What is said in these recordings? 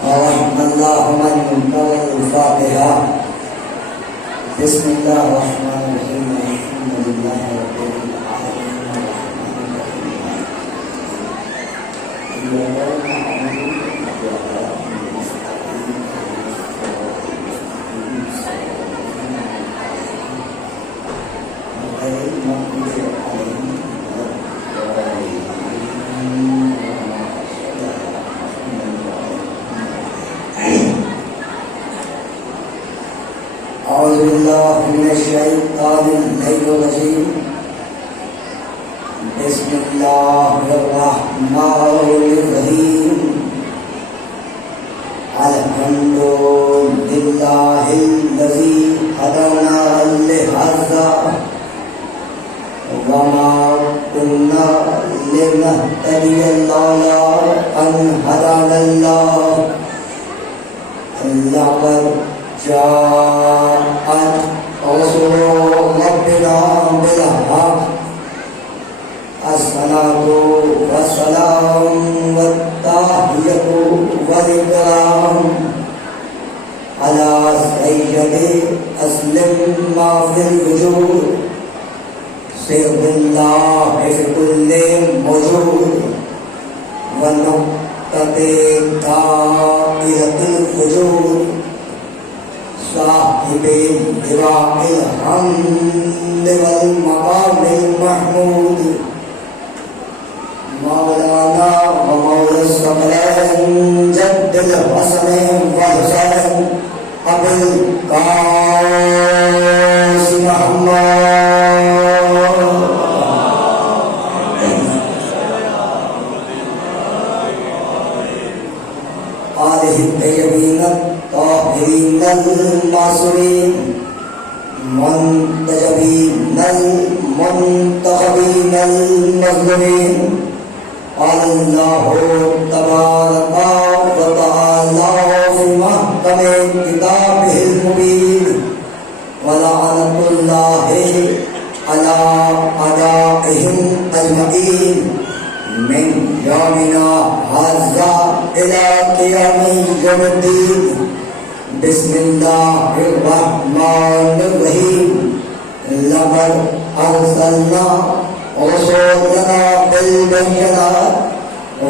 اللهم الفاتحة. بسم الله الرحمن الرحيم. الحمد لله رب العالمين الرحمن الرحيم. أعوذ بالله من الشيطان الرجيم. بسم الله الرحمن الرحيم. الحمد لله الذي هدانا لهذا وما كنا لنهتدي لولا أن هدانا الله. لقد جاءت رسل ربنا بالحق. الصلاة والسلام والتحية والإكرام على سيد أسلم ما في الوجود سر الله في كل موجود ونقطة دائرة الوجود صاحب اللواء الحمد والمقام المحمود مولانا ومولى الثقلين جد الحسن والحسين أبي القاسم محمد آله الطيبين الطاهرين المعصومين منتجبين المنتخبين المظلومين. قال الله تبارك وتعالى في محكم كتابه المبين ولعنة الله على أعدائهم أجمعين من يومنا هذا إلى قيام يوم الدين. بسم الله الرحمن الرحيم. لقد أرسلنا رسولنا بالبينات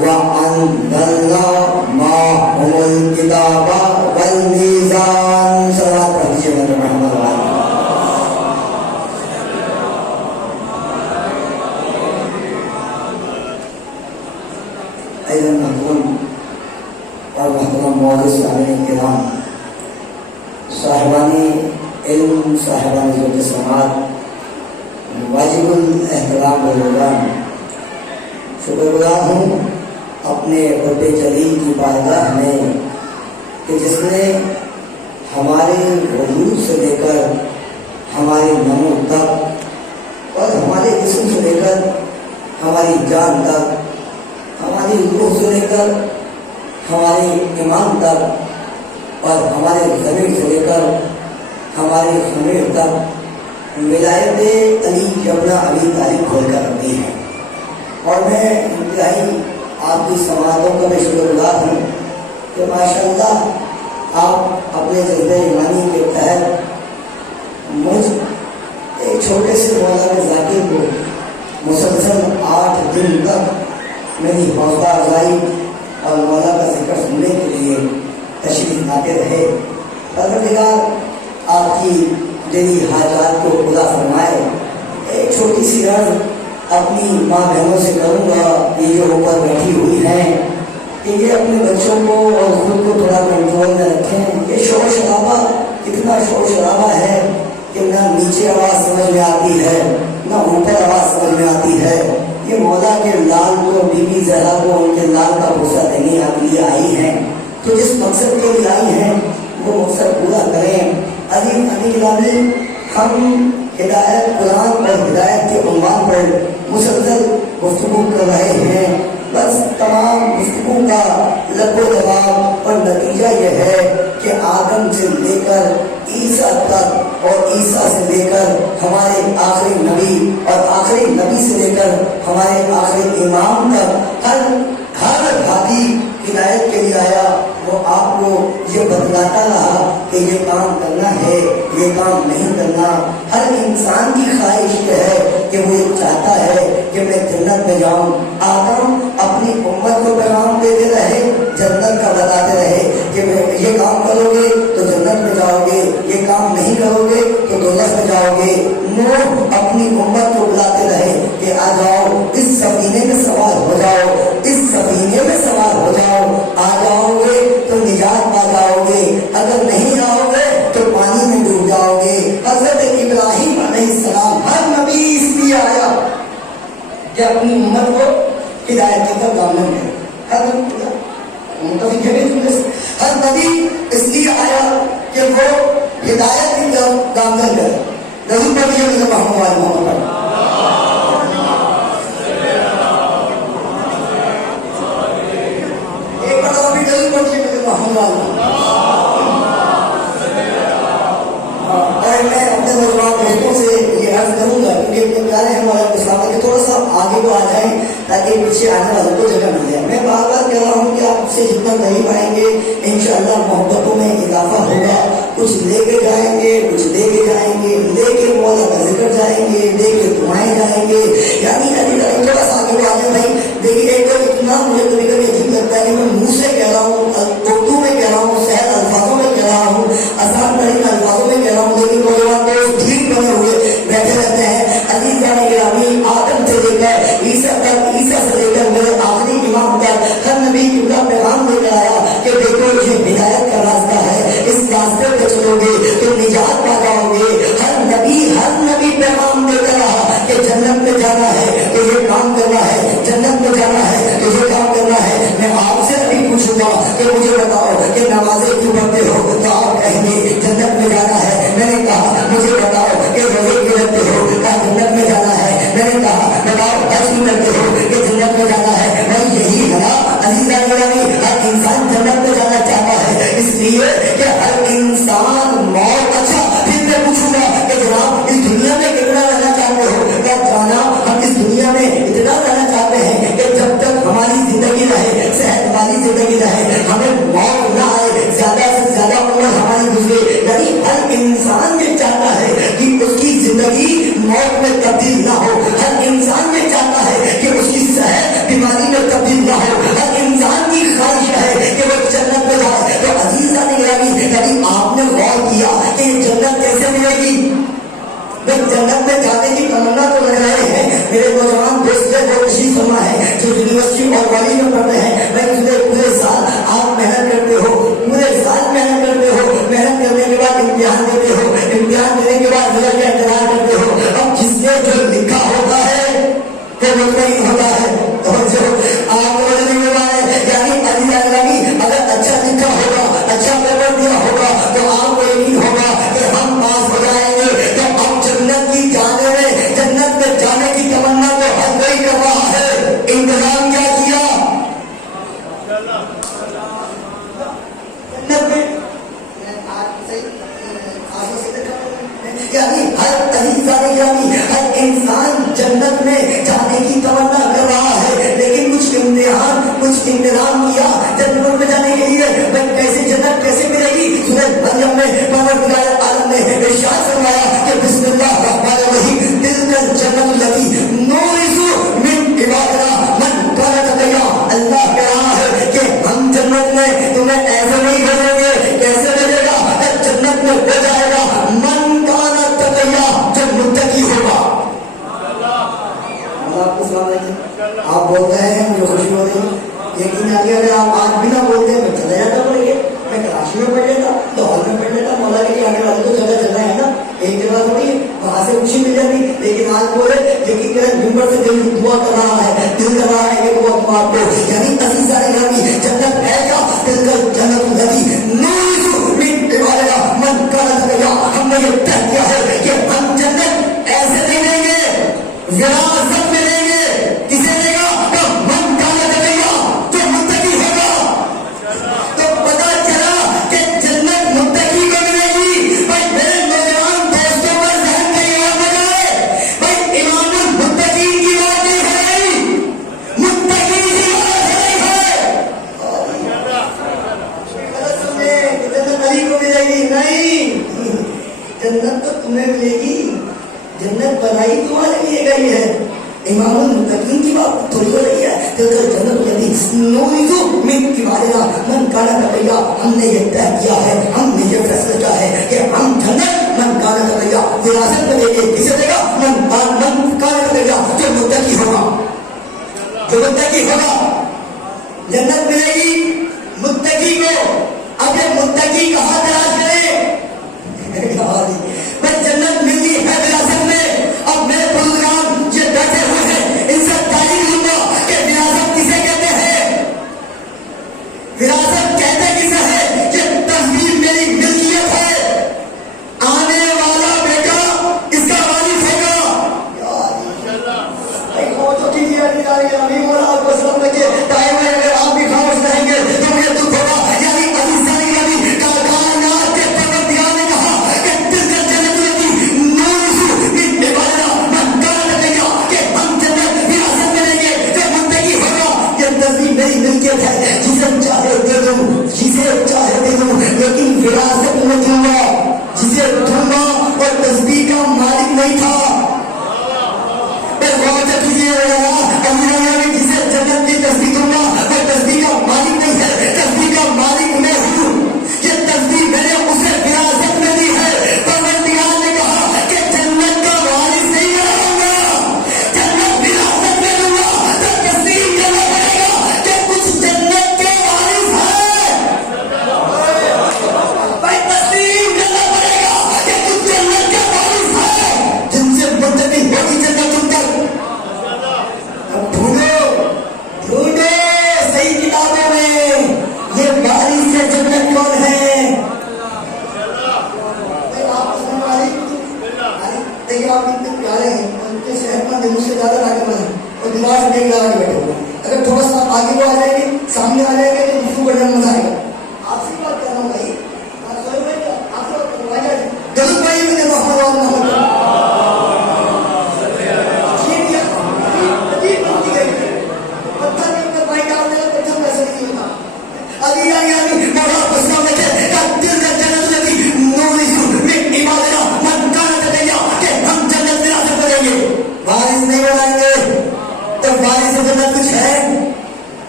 وأنزلنا معهم الكتاب والميزان. صلاة محمد أيضا نقول اور محترم معزز سامعین کرام، صاحبان علم، صاحبان ذوق سماعت، واجب الاحترام بزرگان، شکر گزار ہوں اپنے رب جلیل کی بارگاہ میں کہ جس نے ہمارے وجود سے لے کر ہمارے نمو تک اور ہمارے جسم سے لے کر ہماری جان تک، ہماری روح سے لے کر ہمارے ایمان تک اور ہمارے ضمیر سے لے کر ہمارے ضمیر تک ولایت علی ابن ابی طالب کھول کر رکھی ہے. اور میں انتہائی آپ کی سماعتوں کا میں شکر گزار ہوں کہ ماشاءاللہ آپ اپنے جذبہ ایمانی کے تحت مجھ ایک چھوٹے سے مولانا ذاکر کو مسلسل 8 دن تک میری حوصلہ افزائی اور مولا کا ذکر سننے کے لیے تشریف لاتے رہے. پروردگار آپ کی دلی حاجات کو پورا فرمائے. ایک چھوٹی سی عرض اپنی ماں بہنوں سے کروں گا یہ جو اوپر بیٹھی ہوئی ہیں کہ یہ اپنے بچوں کو اور خود کو تھوڑا کنٹرول میں رکھیں. یہ شور شرابہ اتنا شور شرابہ ہے کہ نہ نیچے آواز سمجھ میں آتی ہے نہ اوپر آواز سمجھ میں آتی ہے. یہ مولا کے لال کو بی بی زہرا کو ان کے لال کا بوسہ دینے آپ لیے آئی ہیں تو جس مقصد کے لیے آئی ہیں وہ مقصد پورا کریں. عزیز گرامی، ہم ہدایت قرآن اور ہدایت کے عنوان پر مسلسل گفتگو کر رہے ہیں. بس تمام گفتگو کا لب و لباب اور نتیجہ یہ ہے کہ آدم سے لے کر عیسیٰ تک اور عیسیٰ سے لے کر ہمارے آخری نبی اور آخری نبی سے لے کر ہمارے آخری امام تک ہر بھاتی ہدایت کے لیے آیا وہ آپ یہ بتلاتا رہا کہ یہ کام کرنا ہے، یہ کام نہیں کرنا۔ ہر انسان کی خواہش یہ ہے کہ وہ یہ چاہتا ہے کہ میں جنت میں جاؤں۔ آدم اپنی امت کو پیغام دیتے رہے، جنت کا بتاتے رہے کہ یہ کام کرو گے تو جنت میں جاؤ گے، یہ کام نہیں کرو گے تو دوزخ میں جاؤ گے۔ نوح اپنی امت کو بلاتے رہے کہ آ جاؤ، اس سفینے میں سوار ہو جاؤ، اس سفینے میں سوار ہو جاؤ، آ جاؤ گے تو نجات پا جاؤ گے، اگر نہیں آؤ گے تو پانی میں ڈوب جاؤ گے۔ حضرت ابراہیم علیہ السلام، ہر نبی اس لیے آیا کہ اپنی امت کو ہدایت کی طرف گامزن ہے۔ ہر نبی اس لیے آیا کہ وہ ہدایت کی طرف گامزن کرے۔ ضرور پڑھیے محمد ایک بار ابھی ضرور پڑھیے محمد۔ اور میں اپنے نوجوان دوستوں سے یہ عرض کروں گا کیونکہ اتنے پیارے ہیں ہمارے مسلمان کے، تھوڑا سا آگے کو آ جائیں تاکہ پیچھے آنے والوں کو جگہ مل جائے۔ میں بار بار کہہ رہا ہوں کہ آپ سے جتنا قریب آئیں گے انشاءاللہ محبتوں میں اضافہ ہوگا، کچھ لے کے جائیں گے، کچھ دے کے جائیں گے، لے کے مولا کا ذکر جائیں گے، دے کے دعائیں جائیں گے، یعنی تھوڑا سا آگے کو آ جائیں بھائی۔ دیکھیے ایک تو اتنا مجھے کبھی کبھی عجیب لگتا ہے کہ میں منہ سے کہہ رہا ہوں، اردو میں کہہ رہا ہوں، سہل الفاظوں میں کہہ رہا ہوں، آسان ترین الفاظوں میں کہہ رہا ہوں، لیکن نوجوان دوست ٹھیک بنے ہوئے بیٹھے رہتے ہیں۔ عزیز جانے گرامی، آدم سے لے کر عیسیٰ تک، عیسیٰ سے لے کر میرے آخری امام تک ہر نبی کا پیغام لے کر آیا کہ دیکھو یہ ہدایت کا راستہ ہے، اس راستے پہ چلو گے تو نجات پا جاؤ گے۔ ہر نبی پیغام دے کر رہا کہ جنت میں جانا ہے تو یہ کام کرنا ہے، جنت میں جانا ہے تو یہ کام کرنا ہے۔ میں آپ سے ابھی پوچھوں گا کہ مجھے بتاؤ کہ نمازیں کیوں پڑھتے ہو تو آپ کہیں گے جنت میں جانا ہے۔ میں نے کہا مجھے بتاؤ کہ روزے کیوں رکھتے ہو، کہا جنت میں جانا ہے۔ میں نے کہا بتاؤ حج کیوں کرتے ہو کہ جنت میں جانا ہے۔ بھائی یہی ہے نا عزیزاں گرامی، ہر انسان جنت میں جانا چاہتا ہے، اس لیے کہ ہر انسان موت۔ اچھا پھر میں پوچھوں گا کہ جناب اس دنیا میں کتنا رہنا چاہتے ہو؟ کیا جانا ہم اس دنیا میں اتنا رہنا چاہتے ہیں کہ جب تک ہماری زندگی رہے، صحت والی زندگی رہے، ہمیں موت نہ آئے، زیادہ سے زیادہ عمر ہماری گزرے۔ یعنی ہر انسان یہ چاہتا ہے کہ اس کی زندگی موت میں تبدیل نہ ہو، ہر انسان یہ چاہتا ہے کہ اس کی صحت بیماری میں تبدیل نہ ہو، ہر انسان کی خواہش ہے کہ وہ جنت میں جائے۔ تو عزیزاں گرامی، یعنی آپ نے غور کیا کہ یہ جنت کیسے ملے گی؟ جنت میں جانے کی تمنا تو لگ رہے ہیں میرے نوجوان دوست ہے وہ تشریف فرما ہے جو یونیورسٹی اور کالج میں پڑھتے ہیں۔ میں پورے سال آپ محنت کرتے ہو، پورے سال محنت کرتے ہو، محنت کرنے کے بعد امتحان دیتے ہو، امتحان دینے کے بعد رزلٹ کا انتظار کرتے ہو۔ اب جس نے جو لکھا ہوتا ہے وہ مطمئن ہوتا ہے، اور جو آپ کو نہیں ملا ہے، یعنی اگر اچھا لکھا ہوگا، اچھا پیپر دیا ہوگا تو آپ کو یقین ہوگا کہ ہم پاس ہو جائیں گے۔ تو اب جنت کی جانے میں، جنت میں جانے کی تمنا تو ہر کوئی کر رہا ہے، انتظام کیا کیا؟ جنت میں یعنی ہر انسان جنت میں جانے کی تمنا کر رہا ہے، لیکن کچھ امتحان، کچھ انتظام کیا جنت میں جانے کے لیے۔ کیسے جنت کیسے ملے گی؟ سورۃ مریم میں پروردگار عالم نے ارشاد فرمایا کہ بسم اللہ الرحمن الرحیم، تلک الجنۃ التی نورث من عبادنا من کان تقیا۔ اللہ کہہ رہا ہے کہ ہم جنت میں تمہیں ایسے نہیں بھیجیں گے۔ کیسے بھیجے گا؟ جنت میں ہو جائے گا من کان تقیا، جو متقی ہوگا۔ آپ بول رہے ہیں مجھے خوشی ہو رہی ہے، یقین آ گیا اگر آپ آج بھی نہ بولتے میں چلا جاتا پڑے گا، میں کراچی میں پڑھ لیتا، لاہور میں پڑھ لیتا، مولا کے آنے والے تو جگہ جگہ ہے نا، ایک جگہ تھوڑی ہے، وہاں سے خوشی مل جاتی۔ لیکن آج بولے یقین کریں ممبر سے دل دعا کر رہا ہے، دل کر رہا ہے کہ وہ آپ کو، یعنی عزیزاں گرامی جنت ہے کیا؟ دل کر جنت الذی نورث من عبادنا من کان تقیا۔ ہم نے یہ طے کیا ہے کہ ہم جنت ایسے نہیں لیں گے، وراثت میں لیں گے۔ کسے دے گا؟ تو من کان تقیا، جو متقی ہوگا۔ تو پتا چلا کہ جنت متقی کو ملے گی۔ بھائی میرے نوجوان دوستوں پر ذہن کہیں اور نہ جائے، بھائی امام المتقین کی بات نہیں ہے، متقی کی بات ہے۔ ملے گی؟ جنت بنائی تمہارے لیے گئی ہے. امام المتقین کی بات تھوڑی ہو رہی ہے. جنت من عبادنا من کان تقیا. ہم نے یہ طے کیا ہے, ہم نے یہ فیصلہ کیا ہے کہ ہم جنت من کان تقیا وراثت میں لے کے کسے دے گا؟ من کان تقیا, جو متقی ہوگا, جو متقی ہوگا جنت ملے گی متقی کو. اب یہ متقی کہاں تلاش کرے؟ بس جنت ملتی ہے وراثت میں. اب میرے بزرگان یہ بیٹھے ہوئے ہیں, ان سے تعلیم دوں گا کہ وراثت کسے کہتے ہیں. وراثت کہتے کسے ہے؟ یہ تصویر میری ملکیت ہے, آنے والا بیٹا اس کا وارث ہوگا. ابھی بولا آپ کو سلام رکھے ٹائم ہے, اگر آپ بھی خاموش رہیں گے تو مجھے دکھ ہوگا. یعنی عزیزانی نبی کائنات کے پروردگار نے کہا کہ تلک جنت التی نورث من عبادنا من کان تقیا, کہ ہم جنت وراثت میں لیں گے جو متقی ہوگا. یہ تصویر میری ملکیت ہے, جسے چاہے دے دوں, جسے چاہے دے دوں, لیکن وراثت میں دوں گا جسے دوں گا. اور تصویر کا مالک نہیں تھا. جسے جنت کی تصویر دوں گا وہ تصویر کا مالک نہیں ہے, تصویر کا مالک میں ہوں. یہ تصویر میں نے اسے وراثت میں دی ہے. پروردگار نے کہا کہ جنت کا وارث نہیں بناؤں گا, جنت وراثت میں دوں گا. تو تسلیم کرنا پڑے گا کہ کچھ جنت کے وارث ہیں. بھائی تسلیم کرنا پڑے گا کہ کچھ جنت کے وارث ہیں جن سے منتقل ہوگی جنت تم تک. ڈھونڈو صحیح کتابوں میں یہ وارث سے جنت کون ہے. آپ دیکھیے, آپ اتنے پیارے ہیں, اتنے صحت مند ہیں, مجھ سے زیادہ آگے بڑھے اور دماغ سے دیکھ لگا کے بیٹھے ہوئے. اگر تھوڑا سا آگے کو آ جائیں گے, سامنے آ جائیں گے تو گفتگو کرنے میں مزہ آئے گا. آپ سے بات کر رہا ہوں بھائی, آپ سوئے ہوئے کیا آپ غلط بھائی میں محمد اور محمد کچھ ہے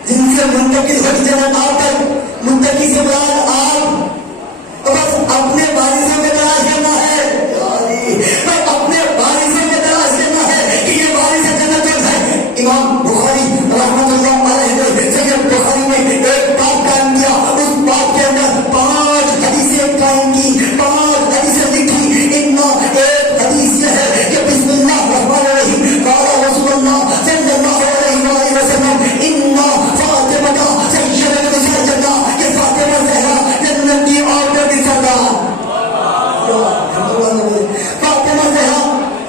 جن سے منتقل ہوتی جنت آپ تک. منتقل سے مراد آپ بس اپنے وارثوں میں تلاش کرنا ہے, اپنے وارثوں میں تلاش کرنا ہے کہ یہ وارث جنت کون ہے. امام بخاری رحمۃ اللہ علیہ نے سید بخاری میں ایک باب قائم کیا. اس باب کے اندر 5 حدیثیں قائم کی, 5 حدیثیں لکھی. ان ایک حدیث یہ ہے کہ بسم اللہ الرحمن الرحیم قال رسول اللہ صلی اللہ علیہ وسلم ان فاطمہ سیدۃ نساء الجنہ, کہ فاطمہ زہرا جنت کی عورتوں کی سردار. فاطمہ زہرا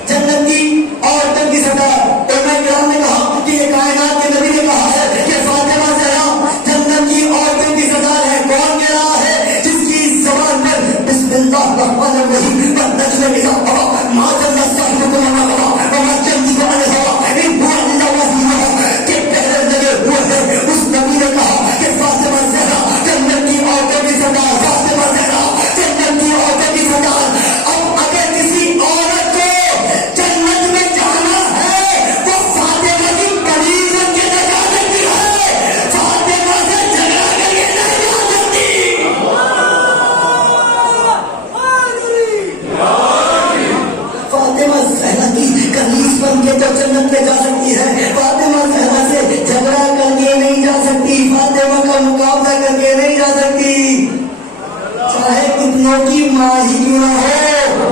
جنت کی عورتوں کی سردار. علماء کرام نے کہا کہ یہ کائنات کے نبی نے کہا ہے کہ فاطمہ زہرا جنت کی عورتوں کی سردار ہے. کون کہہ رہا ہے؟ جس کی زبان پر بسم اللہ الرحمن الرحیم پر نجم اذا ہوا ما ضل صاحبكم وما غوى وما ينطق عن الهوى ان هو الا وحی یوحی, کہ پہلے لگے ہوئے ہیں. اس نبی نے کہا کہ فاطمہ زہرا جنت کی عورتوں کی سردار, فاطمہ زہرا جنت کی عورتوں کی سردار. اب اگر کسی عورت کو جنت میں جانا ہے وہ فاطمہ کی قریب کے جگہ سکتی ہے, فاطمہ سے جھگڑا کر کے نہیں جا سکتی. فاطمہ زہرا کی کنیز بن کے تو جنت میں جا سکتی ہے, فاطمہ زہرا سے جھگڑا کر کے نہیں جا سکتی, فاطمہ کا مقابلہ کر کے نہیں جا سکتی, چاہے کتنوں کی ماں ہی کیوں نہ ہو.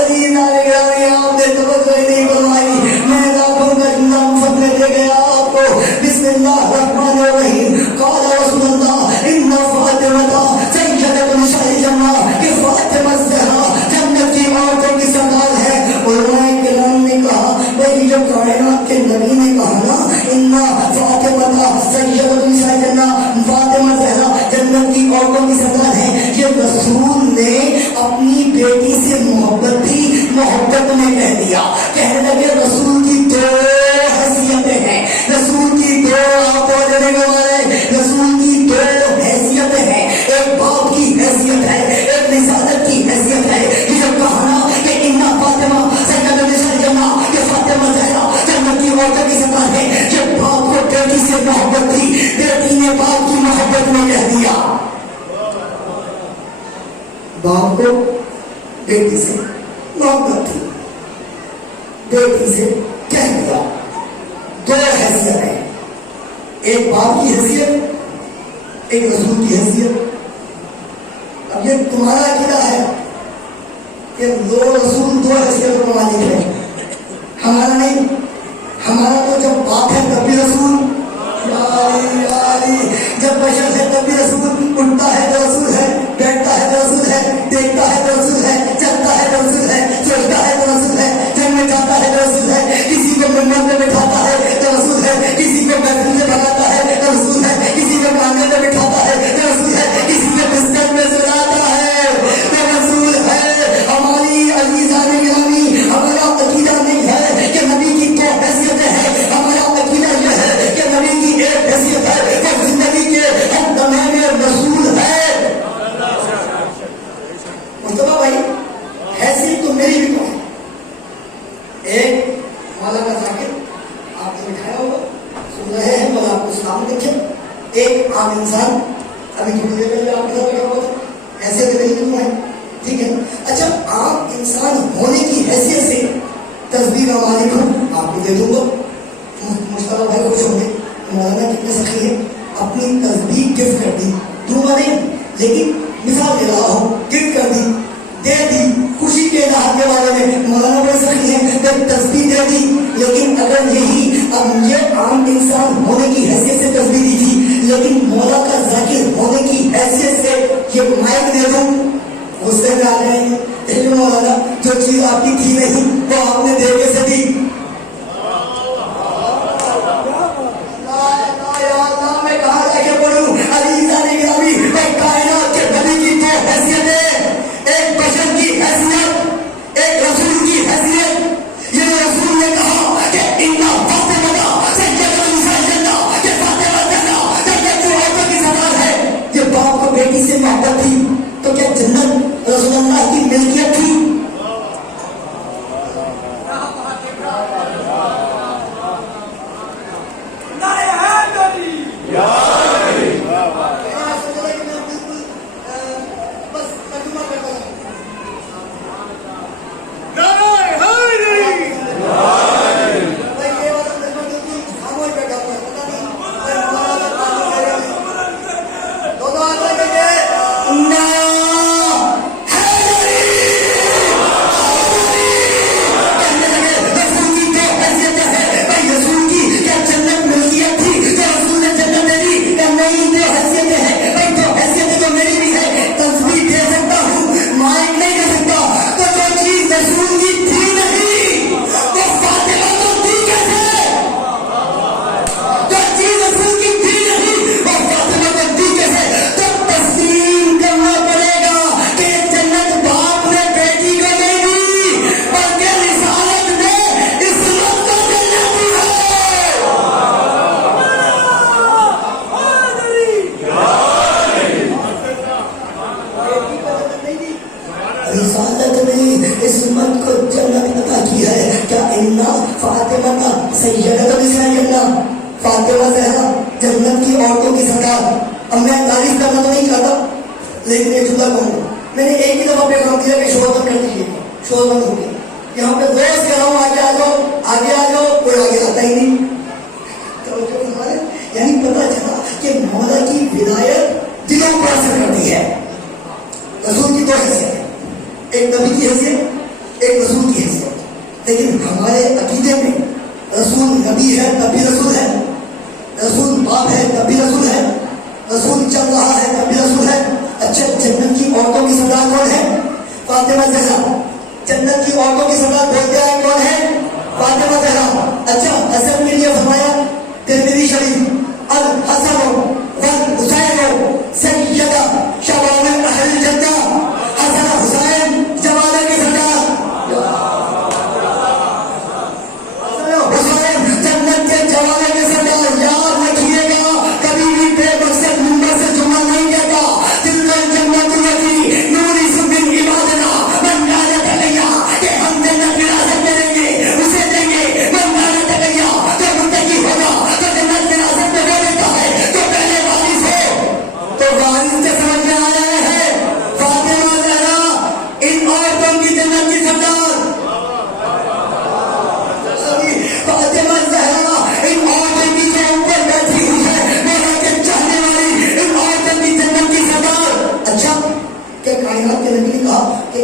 عزیز ناگرامی, آپ نے توجہ نہیں فرمائی, میں لاکھوں کا جملہ مفت میں دے گیا آپ کو. بسم اللہ الرحمن الرحیم قال رسول اللہ ان فاطمہ سیدۃ نساء الجنہ, کہ فاطمہ زہرا جنت کی عورتوں کی سردار ہے. علماء کرام نے کہا بھائی جو کائنات کے نبی نے کہا نا ان فاطمہ سیدۃ نساء الجنہ, فاطمہ زہرا جنت کی عورتوں کی سردار ہے, یہ رسول نے اپنی بیٹی سے محبت تھی, محبت میں کہہ دیا. کہنے لگے رسول کی 2 حیثیتیں ہیں, رسول کی 2 آپ بولنے والے, رسول کی 2 حیثیتیں ہیں. ایک باپ کی حیثیت ہے, ایک رسالت کی حیثیت ہے. محبت تھی، بیٹی نے باپ کی محبت میں کہہ دیا. باپ کو بیٹی سے محبت تھی، بیٹی سے کہہ دیا. دو حیثیت ہے، ایک باپ کی حیثیت، ایک رسول کی حیثیت. اب یہ تمہارا عقیدہ ہے کہ دو رسول دو حیثیتوں کا مالک ہے، ہمارا نہیں. ہمارا تو جب باپ ہے تب بھی رسول، جب بشر ہے تب بھی رسول، اٹھتا ہے تو رسول ہے، بیٹھتا ہے تو رسول ہے، دیکھتا ہے تو رسول ہے، چلتا ہے تو رسول ہے، سوچتا ہے تو رسول ہے، جب میں جاتا ہے تو رسول ہے، کسی کو منبر میں بٹھاتا ہے تو رسول ہے، کسی کو محفل سے بھگاتا ہے تو رسول ہے، کسی کو کانے میں بٹھاتا ہے تو رسول ہے، کسی کو بستر میں سلاتا ہے تو رسول ہے. ہماری عزیزان گرامی، ہمارا عقیدہ نہیں ہے کہ نبی کی دو حیثیتیں ہیں، ہمارا عقیدہ یہ ہے کہ نبی کی ایک حیثیت ہے، وہ زندگی کے ہر لمحے میں رسول ہے. مصطفیٰ بھائی، حیثیت تو میری بھی تو ہے. ایک مولانا ذاکر آپ نے بٹھایا ہوگا، سن رہے ہیں، مولا آپ کو سلام دیکھیں. ایک عام انسان ابھی تھوڑی دیر پہلے آپ کے ساتھ بیٹھا ہوا تھا، ایسے تو میری کیوں ہے؟ ٹھیک ہے. اچھا، عام انسان ہونے کی حیثیت سے تصویر کا مالک ہوں، آپ کو دے دوں گا. مصطفیٰ بھائی خوش ہوں گے، مولانا کتنے سخی ہے، اپنی تصویر گفٹ کر دی. دوں گا نہیں، لیکن مثال دے رہا ہوں، گفٹ کر دی، دے دی. خوشی کے اظہار کے بارے میں مولانا بڑے سخی ہیں، جب تصویر دے دی. لیکن اگر یہی اب یہ عام انسان ہونے کی حیثیت سے تصویر دی تھی، لیکن مولا کا ذاکر ہونے کی حیثیت سے یہ مائک دے دوں، غصے میں آ جائیں گے. لیکن مولانا جو چیز آپ کی تھی نہیں وہ آپ نے دے کے سے دی. میں کہاں جا کے بولوں؟ عزیزان گرامی، میں کائنات کے نبی کی دو حیثیتیں، ایک بشر کی حیثیت، ایک رسول کی حیثیت. یہ رسول نے کہا کہ اِنَّا فاطمہ سیدۃ نساء الجنہ، کہ فاطمہ زہرا جنت کی عورتوں کی سردار ہے. یہ باپ کو بیٹی سے محبت تھی تو کیا جنت رسول اللہ کی ملکیت تھی؟ فاطمہ زہرا جنت کی عورتوں کی سردار. اب میں تعریف کرنا تو نہیں چاہتا، لیکن ایک جملہ کہوں. میں نے ایک ہی دفعہ پیغام دیا کہ شور بند کر دیجیے، شور بند ہو گیا. یہاں پہ روز کہہ رہا ہوں آگے آ جاؤ، آگے آ جاؤ، کوئی آگے آتا ہی نہیں. یعنی پتا چلا کہ مولا کی ولایت دلوں پر اثر کرتی ہے. رسول کی دو حیثیت، ایک نبی کی حیثیت، ایک رسول کی حیثیت. لیکن ہمارے عقیدے میں رسول نبی ہے تب بھی رسول ہے، رسول باپ ہے تب بھی رسول ہے، رسول چل رہا ہے تب بھی رسول ہے. اچھا، جنت کی عورتوں کی سردار کون ہے؟ فاطمہ زہرا. جنت کی عورتوں کی سردار بولتے ہیں کون ہے؟ فاطمہ زہرا. اچھا، حسن کے لیے فرمایا ترمذی شریف، الحسن والحسین سیدہ شباب اہل الجنہ. حسن حسین جوانوں کی سردار، جنت کے جوانوں کے سردار. یاد رکھیے گا، کبھی بھی بے مقصد منبر سے جمعہ نہیں کہتا. تلک الجنت التی نورث من عبادنا من کان تقیا، کہ ہم جنت وراثت میں دیں گے، اسے دیں گے من کان تقیا. جو متقی ہوگا تو جنت وراثت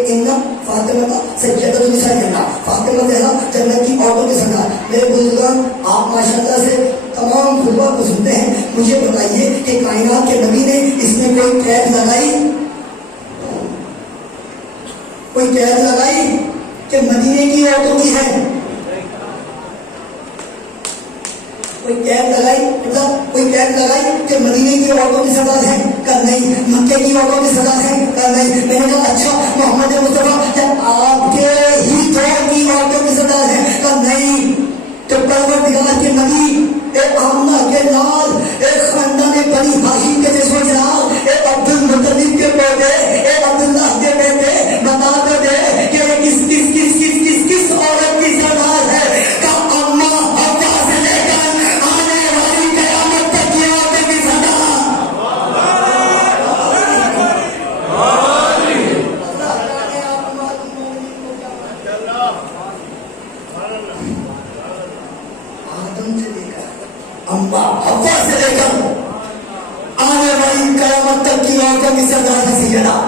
ان فاطمہ سیدۃ النساء جنت، فاطمہ زہرا جنت کی عورتوں کے سردار۔ میرے بزرگان، آپ ماشاءاللہ سے تمام خطبہ کو سنتے ہیں، مجھے بتائیے کہ کائنات کے نبی نے اس میں کوئی قید لگائی، کوئی قید لگائی کہ مدینے کی عورتوں کی ہے؟ کوئی قید لگائی؟ کوئی قید لگائی کہ مدینے کی عورتوں کی سردار ہے؟ کر نہیں۔ مکے کی عورتوں کی سردار ہے؟ کر نہیں۔ میں نے کہا اچھا محمد مصطفیٰ جب آپ کے ہی دور کی عورتوں کی سردار ہے؟ کر نہیں۔ تو پروردگار کے نبی ایک آمنہ کے لال، ایک خاندان بنی ہاشم کے جسو جلال، ایک عبد المطلب کے بیٹے، ایک عبداللہ کے بیٹے، بتا تو دے کہ کس کس کس کس کس کس عورت کی سردار ہے؟ کا اماں حوا سے لے کر آنے والی قیامت تک کی عورتوں کی سردار۔ آدم سے لے کر اماں حوا سے لے کر آنے والی قیامت تک کی عورتوں کی سردار ہے سیدہ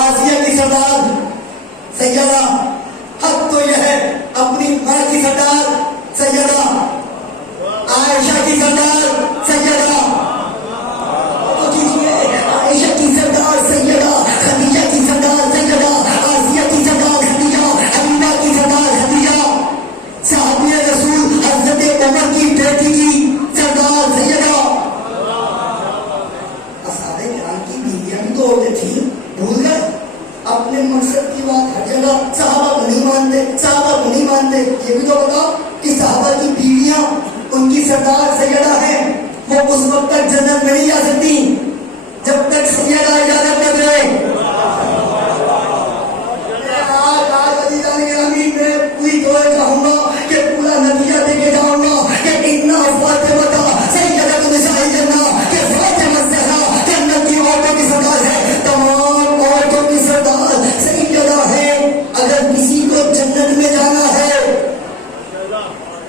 آسیہ کی سردار سیدہ، حق تو یہ ہے اپنی ماں کی سردار سیدہ عائشہ کی سردار سیدہ، تو کیجیے عائشہ کی سردار سیدہ، خدیجہ کی سردار سیدہ، آسیہ کی سردار خدیجہ، حبیبہ کی سردار خدیجہ، صحابی رسول حضرت عمر کی بیٹی کی سردار سیدہ، اصحابہ کرام کی بیویاں بھی تو عورتیں تھیں، بھول گئے؟ اپنے مقصد کی بات ہر جگہ صحابہ کو نہیں مانتے، صحابہ کو نہیں مانتے۔ یہ بھی تو بتاؤ کہ صحابہ کی بیویاں ان کی سردار سیدہ ہیں، وہ اس وقت تک جنت میں نہیں جا سکتی جب تک سیدہ اجازت نہ دے۔ میں پوری دعا چاہوں گا کہ پورا نتیجہ دے کے جاؤں گا کہ اتنا فاطمہ کا سیدۃ النساء جنت کہ فاطمہ زہرا جنت کی عورتوں کی سردار ہے، تمام عورتوں کی سردار سیدہ ہے۔ اگر کسی کو جنت میں جانا ہے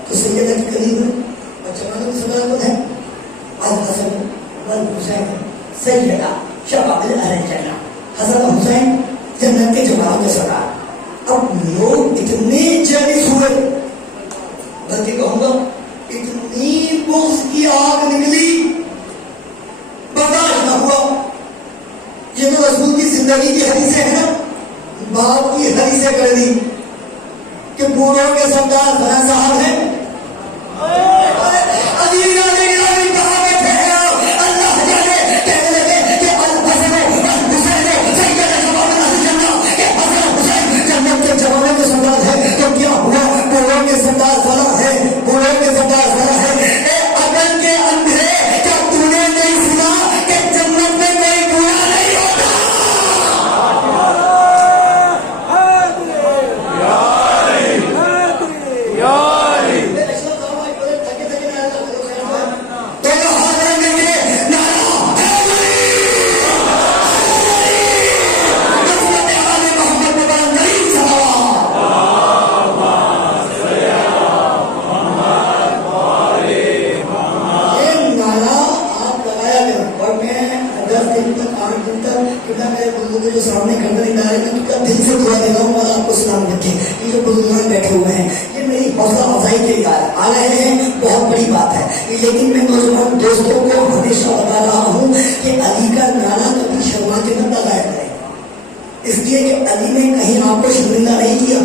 تو سیدہ کی قریب ہے، اور جماعت کی سردار کون ہے؟ الحسن والحسین سیدہ شباب اہل جنت، حسن حسین جنت کے جماعت کے سردار۔ اب لوگ اتنے جیلس ہوئے، بلکہ کہوں گا اتنی بغض کی آگ نکلی، برداشت نہ ہوا۔ یہ تو رسول کی زندگی کی حدیثیں ہیں نا، باپ کی حدیثیں کر دی کہ بوڑھوں کے سردار فلاں صاحب ہیں، علی ناظر گرامی کہاں بیٹھے ہیں اللہ جانے، کہنے لگے کہ الحسن والحسین سیدہ شباب اہل جنت، کہ حسن حسین جنت کے جوانوں کے سردار ہے، تو کیا ہوا؟ بوڑھوں کے سردار فلاں ہے، بوڑھوں کے سردار فلاں ہے۔ اے عقل کے اندھے، کیا تو نے نہیں سنا کہ جنت میں کوئی بوڑھا نہیں ہوتا؟ جو سامنے گھر ادارے میں تو دل سے دعا دے رہا ہوں اور آپ کو سلام رکھے۔ یہ جو بزرگان بیٹھے ہوئے ہیں یہ میری حوصلہ افزائی کے لیے آ رہے ہیں، بہت بڑی بات ہے، لیکن میں نوجوان دوستوں کو ہمیشہ بتا رہا ہوں کہ علی کا نعرہ کبھی شرما کے مت لگایا کرے، اس لیے کہ علی نے کہیں آپ کو شرمندہ نہیں کیا۔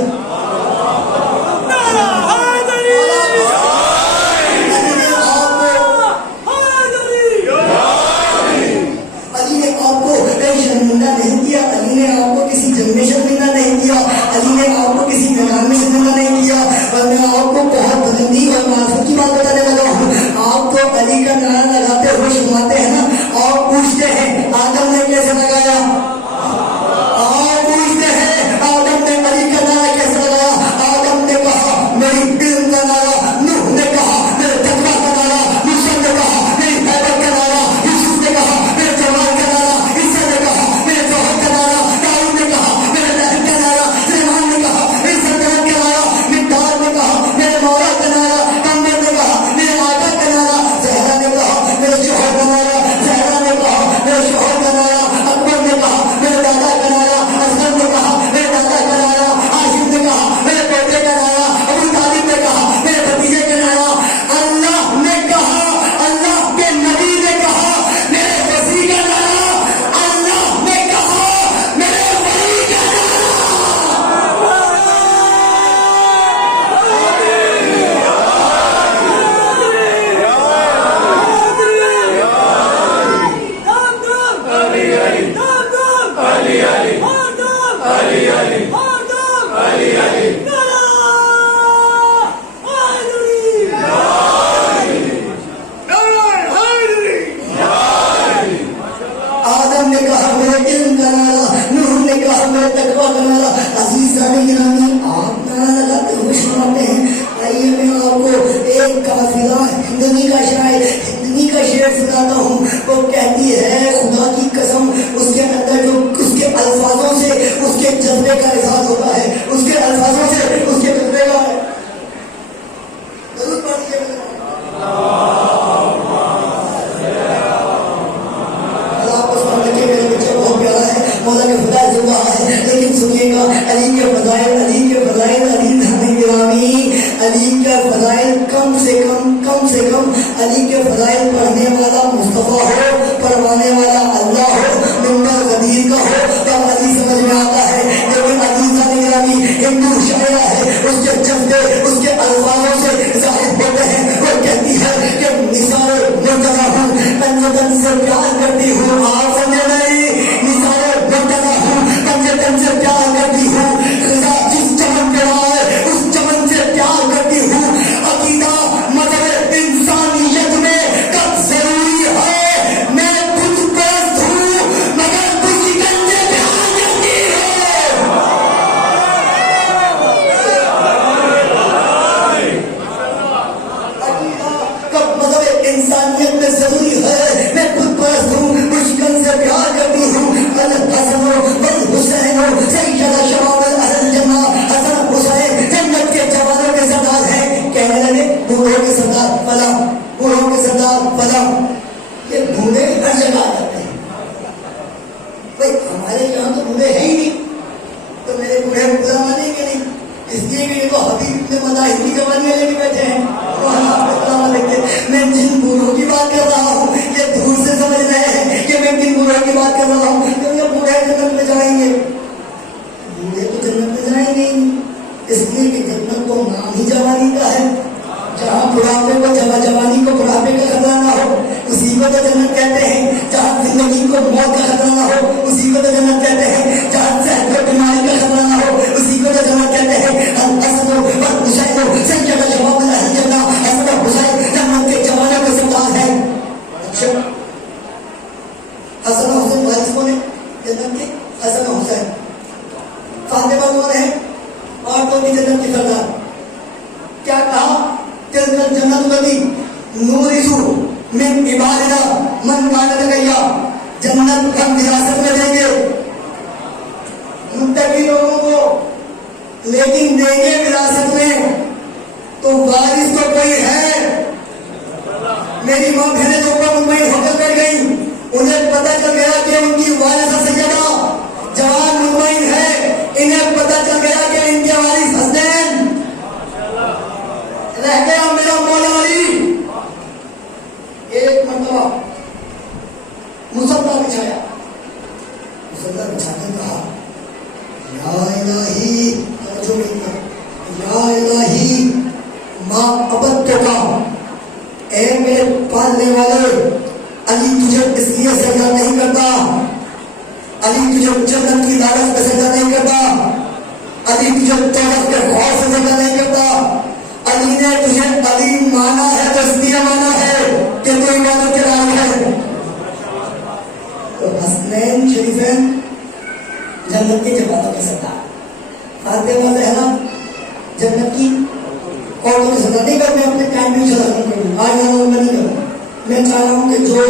شرمندہ نہیں کیا، علی نے آپ کو کسی جنگ میں شرمندہ نہیں کیا، علی نے آپ کو کسی میدان میں شرمندہ نہیں کیا۔ اور میں آپ کو بہت بلندی اور معرفت کی بات بتانے لگا ہوں، آپ تو علی کا نعرہ لگاتے ہوئے شرماتے ہیں نا، اور پوچھتے ہیں آدم نے کیسے لگایا، اور پوچھتے ہیں آدم نے علی کا نعرہ کیسے لگایا؟ آدم نے کہا میری علم کا نعرہ، نوح نے کہا میرے تقویٰ کا نعرہ، موسیٰ نے کہا میری حیبت کا نعرہ، یوسف نے کہا میرے جمال کا نعرہ، عیسیٰ نے کہا میرے توحید کا نعرہ، داؤد نے کہا میرے لہب کا نعرہ، سلیمان نے کہا میری سلطنت کا نعرہ، مقدار نے کہا میرے مولا کا نعرہ، محمد نے کہا میرے آقا کا نعرہ، زہرا نے کہا میرے جوہر کا نعرہ، شعر سناتا ہوں. وہ کہتی ہے خدا کی قسم اس کے اندر جو اس کے الفاظوں سے اس کے جذبے کا احساس ہوتا ہے, اس کے الفاظوں سے اس کے جذبے کا ہے. ضرور پڑھیے. مولا کے فضائل زندہ ہے, لیکن سنیے گا علی کے فضائل, علی کے فضائل, علی گرامی, علی کے فضائل کم سے کم علی کے فضائل پڑھنے والا مصطفیٰ ہو, پڑھوانے والا اللہ ہو, منبر غدیر کا ہو تب علی سمجھ میں آتا ہے. لیکن علی گرامی ہندو شاعرہ ہے, اس کے جذبے اس کے الفاظوں سے ظاہر ہوتے ہیں. وہ کہتی ہے کہ نثار مرتضیٰ ہوں, تن سے پیار کرتی ہوں, آپ سمجھے نہیں, سے پیار کرتی ہوں, خدا جس چمن پہ آئے اس چمن سے پیار کرتی ہوں. عقیدہ مذہب انسانیت میں کب ضروری ہے, میں خود پرست ہوں مگر کسی گن سے پیار کرتی ہوں. عقیدہ کب مذہب انسانیت میں ضروری ہے, میں خود پرست ہوں مشکل سے پیار کرتی ہوں. الحسن والحسین سید شباب اہل جنہ, حسن حسین جنت کے جوانوں کے سردار ہیں. کہنے لگے بوڑھوں کے سردار فلاں, بوڑھوں کے سردار فلاں. یہ بوڑھے ہر جگہ آتے ہیں. بھائی ہمارے یہاں تو بوڑھے ہیں ہی نہیں, تو میرے بوڑھے بوڑھا مانیں گے نہیں, اس لیے کہ یہ تو حبیب نے مذاہب کی جوانیاں لے کے بیٹھے ہیں. میں جن بوڑھوں کی بات کر رہا ہوں یہ دور سے سمجھ رہے ہیں کہ میں کن بوڑھوں کی بات کر رہا ہوں. بوڑھے جنت میں جائیں گے, بوڑھے تو جنت میں جائیں گے اس لیے کہ جنت تو نام ہی جوانی کا ہے. جہاں بڑھاپے کو جوانی کو بڑھاپے کا خطرہ نہ ہو اسی کو تو جنت کہتے ہیں. جہاں زندگی کو موت کا خطرہ نہ ہو اسی کو تو جنت کہتے ہیں. جہاں صحت کو بیماری کا خطرہ نہ ہو اسی کو تو جنت کہتے ہیں. حسن والحسین سید شباب اہل جنہ, حسن حسین جنت کے جوانوں کے سردار ہیں. اچھا حسن حسین وارث کون ہے جنت کے؟ حسن حسین. فاطمہ کون ہے عورتوں کی جنت کی سردار؟ کیا کہا؟ تلک جنت الذی نورث من عبادنا من کان تقیا, جنت ہم وراثت میں دیں گے متقی لوگوں کو, لیکن دیں گے وراثت میں تو وارث تو کوئی ہے. میری ماں بہنیں تو اوپر مطمئن ہو کر بیٹھ گئی, انہیں پتہ چل گیا کہ ان کی وارثہ سیدہ جوان مطمئن ہے, انہیں پتہ چل گیا کہ ان کے وارث حسنین. رہ گیا میرا مولا علی. ایک مرتبہ مصطفیٰ بچھایا, مصطفیٰ بچھا کر کہا یا الہی, یا الہی ما عبدتک, اے میرے پالنے والے علی تجھے اس لیے سجدہ نہیں کرتا, علی تجھے جنت کی لالچ پہ سجدہ نہیں کرتا, علی تجھے طاقت کے خوف سے سجدہ نہیں کرتا, علی نے تجھے علی مانا ہے تو اس لیے مانا ہے کہ تو عبادت کے لائق ہے. تو حسنین شریفین جنت کے جوانوں کے سردار, فاطمہ زہرا جنت کی عورتوں کے سردار. نہیں کر میں اپنے ٹائم بھی چلا کروں, آج میں نہیں کروں. میں چاہ رہا ہوں کہ جو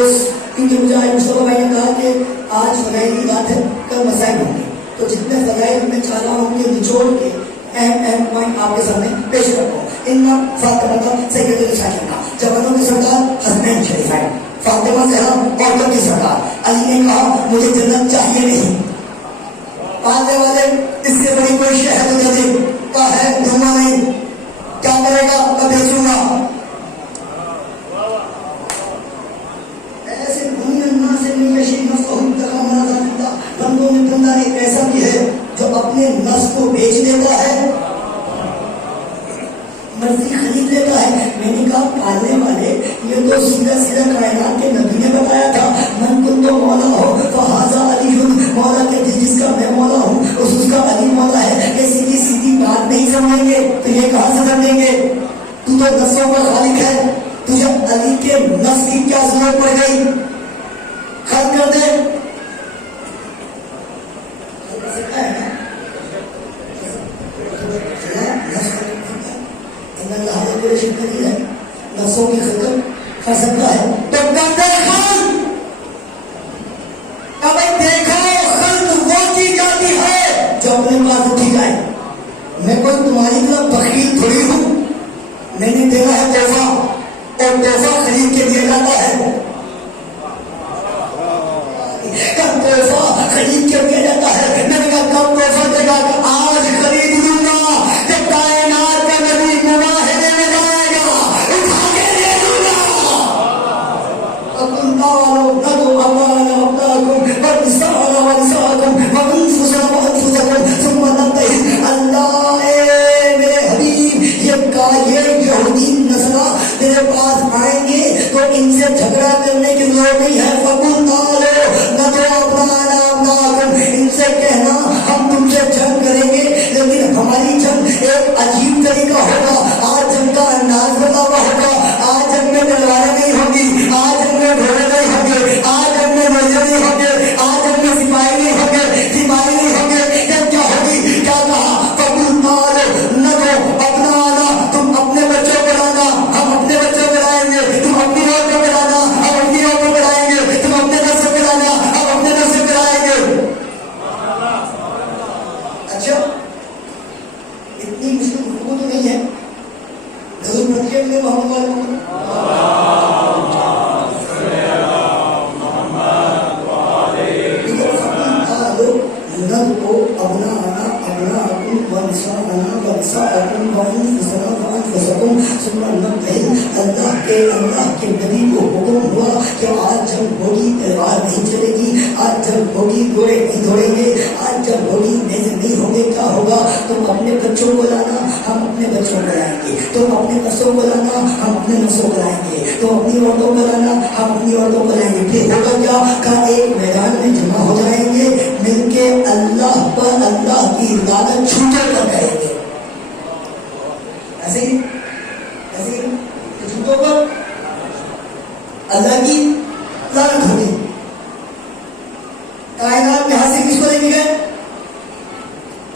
کیونکہ مجھے آج مصطفیٰ بھائی نے کہا کہ آج فضائل کی بات ہے, کل مسائل ہوں گے, تو جتنے فضائل میں چاہ رہا ہوں کہ نچوڑ کے اہم پوائنٹ آپ کے سامنے پیش کرتا ہوں. ان فاطمہ سید الشاکرہ, جوانوں کے سردار حسنین شریفین, فاطمہ زہرا عورتوں کی سردار. علی نے کہا مجھے جنت چاہیے نہیں, پالنے والے اس سے بڑی کوئی شہد نہ دے, کہا ہے دھواں نہیں, کیا کرے گا میں بیچوں گا. ایسے دنیا سے بندوں میں بندہ ایک ایسا بھی ہے جو اپنے نفس کو بیچ دیتا ہے, مرضی خرید لیتا ہے. میں نے کہا پالنے والے یہ تو سیدھا کائنات کے نبی نے بتایا تھا, من کن تو مولا ہو فہذا علی, مولا کے جس کا میں مولا ہوں اس کا علی مولا ہے. یہ سیدھی بات نہیں سمجھیں گے تو یہ کہاں سے سمجھیں گے؟ تو نفسوں کا خالق ہے, تجھے علی کے نفس کی کیا ضرورت پڑ گئی؟ خرچ کر دے. نفسوں کی خدمت کر سکتا ہے تو کر دے. تعالوا ندعو أبناءنا وأبناءكم ونساءنا ونساءكم وأنفسنا وأنفسكم ثم ننتهي. اللہ میرے حبیب یہ یہودی نسلہ تیرے پاس آئیں گے تو ان سے جھگڑا کرنے کی ضرورت نہیں ہے. فقل تعالوا ندعو أبناءنا وأبناءكم, ان سے کہنا ہم تم سے جنگ کریں گے لیکن ہماری جنگ ایک عجیب طریقہ ہوگا. آج جنگ کا انداز بتا ہوا ہوگا. آج جنگ میں تلواریں نہیں ہوں گی, آج جنگ میں گھوڑے نہیں ہوں گے, آج جنگ میں نیزے نہیں ہوں گے, آج جنگ میں سپاہی نہیں ہوں گے, سپاہی نہیں ہوں گے. جب کیا ہوگی, کیا کہا, فقل تعالوا ندعو أبناءنا, تم اپنے بچوں کو لانا ہم اپنے بچوں کو لائیں گے, تم اپنی عورتوں کو لانا ہم اپنی عورتوں کو لائیں گے, تم اپنے نسل کو لانا ہم اپنے نسل کو لائیں گے. اچھا اتنی مشکل حکومت نہیں ہے. حضور پڑھیے اپنے محمد ندعو أبناءنا أبناءكم ونساءنا ونساءكم وأنفسنا وأنفسكم ثم ننتهي. اللہ کے نبی کو حکم ہوا کہ آج جب ہوگی تلوار نہیں چلے گی, آج جب ہوگی گھوڑے نہیں دوڑیں گے, آج جب ہوگی نیزے نہیں ہوں گے. کیا ہوگا, تم اپنے بچوں کو لانا ہم اپنے بچوں کو لائیں گے, تم اپنے نسلوں کو لانا ہم اپنے نسلوں کو لائیں گے, تم اپنی عورتوں کو لانا ہم اپنی عورتوں کو لائیں گے. پھر ہوگا کیا, کا ایک میدان میں جمع ہو جائیں گے, مل کے اللہ پر اللہ کی لعنت جھوٹوں پر کریں گے. ایسے ہی جھوٹوں پر اللہ کی لعنت ہوگی. کائنات میں حاصل کس کو دیں گے,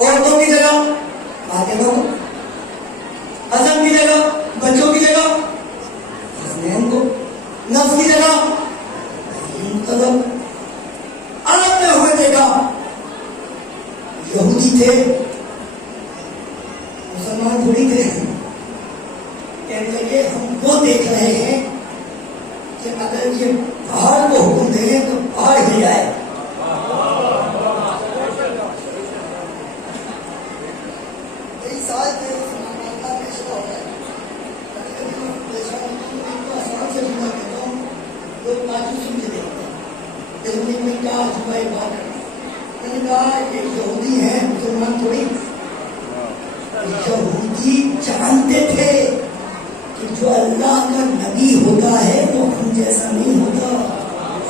عورتوں کی جگہ فاطمہ کو, حسن کی جگہ بچوں کی جگہ حسنین کو, نفس کی جگہ قدم. آپ نے ہوئے دیکھا یہودی تھے, مسلمان تھوڑی تھے, کہنے لگے ہم وہ دیکھ رہے ہیں کہ اگر یہ پہاڑ کو حکم دیں تو پہاڑ ہل جائے. کئی سال سے آسان سے جمع کرتا ہوں, لوگ مایوس سمجھ دیکھتے ہیں. لیکن میں کیا صبح بات کرنا, میں نے کہا یہ یہودی ہیں, مسلمان تھوڑی. یہودی جانتے تھے کہ جو اللہ کا نبی ہوتا ہے وہ ہم جیسا نہیں ہوتا.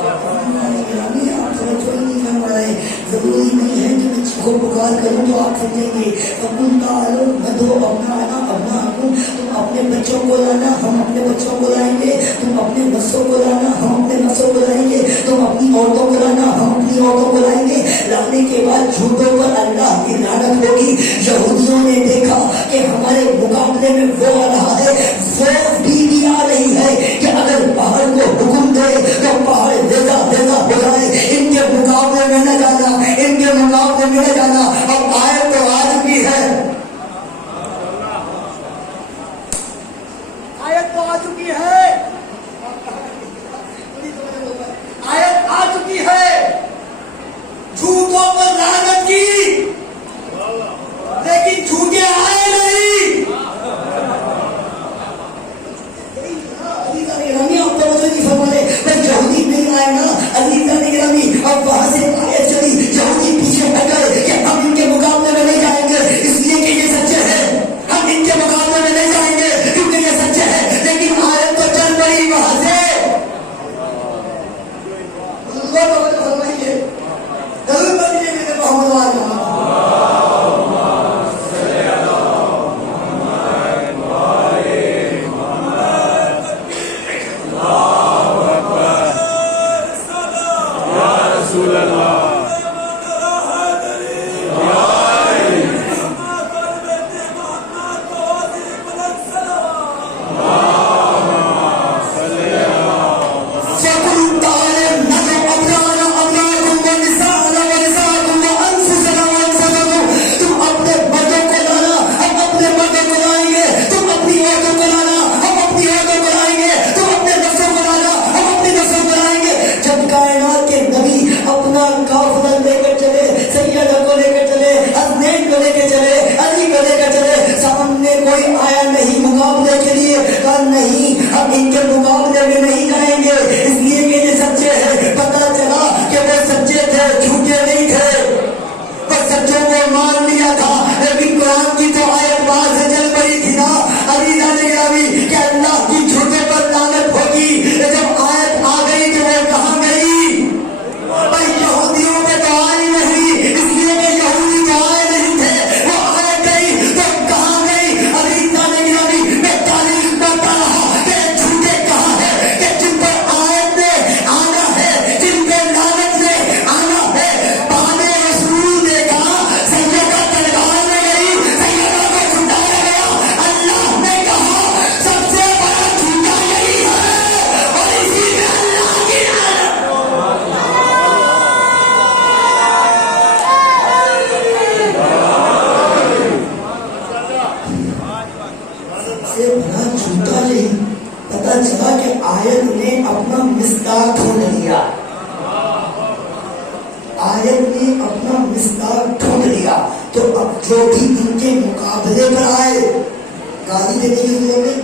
آپ توجہ نہیں کر پا رہے, ضروری نہیں ہے کہ میں چیخو پکار کروں تو آپ سمجھیں گے. فقل تعالوا ندعو أبناءنا أبناءكم, تم اپنے بچوں کو لانا ہم اپنے بچوں کو لائیں گے, تم اپنے نسلوں کو لانا ہم اپنے نسلوں کو لائیں گے, تم اپنی عورتوں کو لانا ہم اپنی عورتوں کو لائیں گے. لانے کے بعد جھوٹوں پر اللہ کی لعنت ہوگی. یہودیوں نے دیکھا کہ ہمارے مقابلے میں وہ آ رہا ہے, وہ بھی آ رہی ہے کہ اگر پہاڑ کو حکم دے تو پہاڑ دیکھا ہو جائے. ان کے مقابلے میں نہ جانا, ان کے مقابلے میں نہ جانا. اب آیت تو آ چکی ہے, آیت تو آ چکی ہے, آیت آ چکی ہے جھوٹوں پر لعنت کی, لیکن جھوٹے آئے نہیں. یہودی نہیں آئے نا عزیزہ نگرامی, اب وہاں سے آیت چلی, یہودی پیچھے ہٹ گئے کہ ہم ان کے مقابلے میں نہیں جائیں گے اس لیے کہ یہ سچے ہیں, ہم ان کے مقابلے میں نہیں جائیں گے کیونکہ یہ سچے ہیں. لیکن آیت تو چل پڑی وہاں سے. نہیں, ہم ان کے مقابلے میں نہیں جائیں گے اس لیے کہ یہ سب کلام کی تو آیت بات سے چل پڑی تھی نا عزیزان گرامی کہ اللہ کی جھوٹے پر لعنت ہوگی. جب آیت آ گئی تو وہ کہاں گئی؟ بھائی یہودیوں میں تو آئی نہیں، اس لیے کہ یہودی جو آئے نہیں تھے وہ آئے گئی تو کہاں گئی؟ عزیزان گرامی میں تاریخ پڑھتا رہا کہ جھوٹے کہاں ہے کہ جن پر آیت نے آنا ہے، جن پہ لعنت نے آنا ہے. بہانے رسول نے کہا سیدہ تلوار میں گئی، سیدہ کو چھٹایا گیا. اللہ نے کہا سب سے بڑا جھوٹا یہی ہے اور اسی میں اللہ کی سے بڑا جھوٹا یہی. پتا چلا کہ آیت نے اپنا مصداق ڈھونڈ لیا، آیت نے اپنا مصداق ڈھونڈ لیا. تو اب جو بھی ان کے مقابلے پر آئے، گالی دینے کی ضرورت نہیں،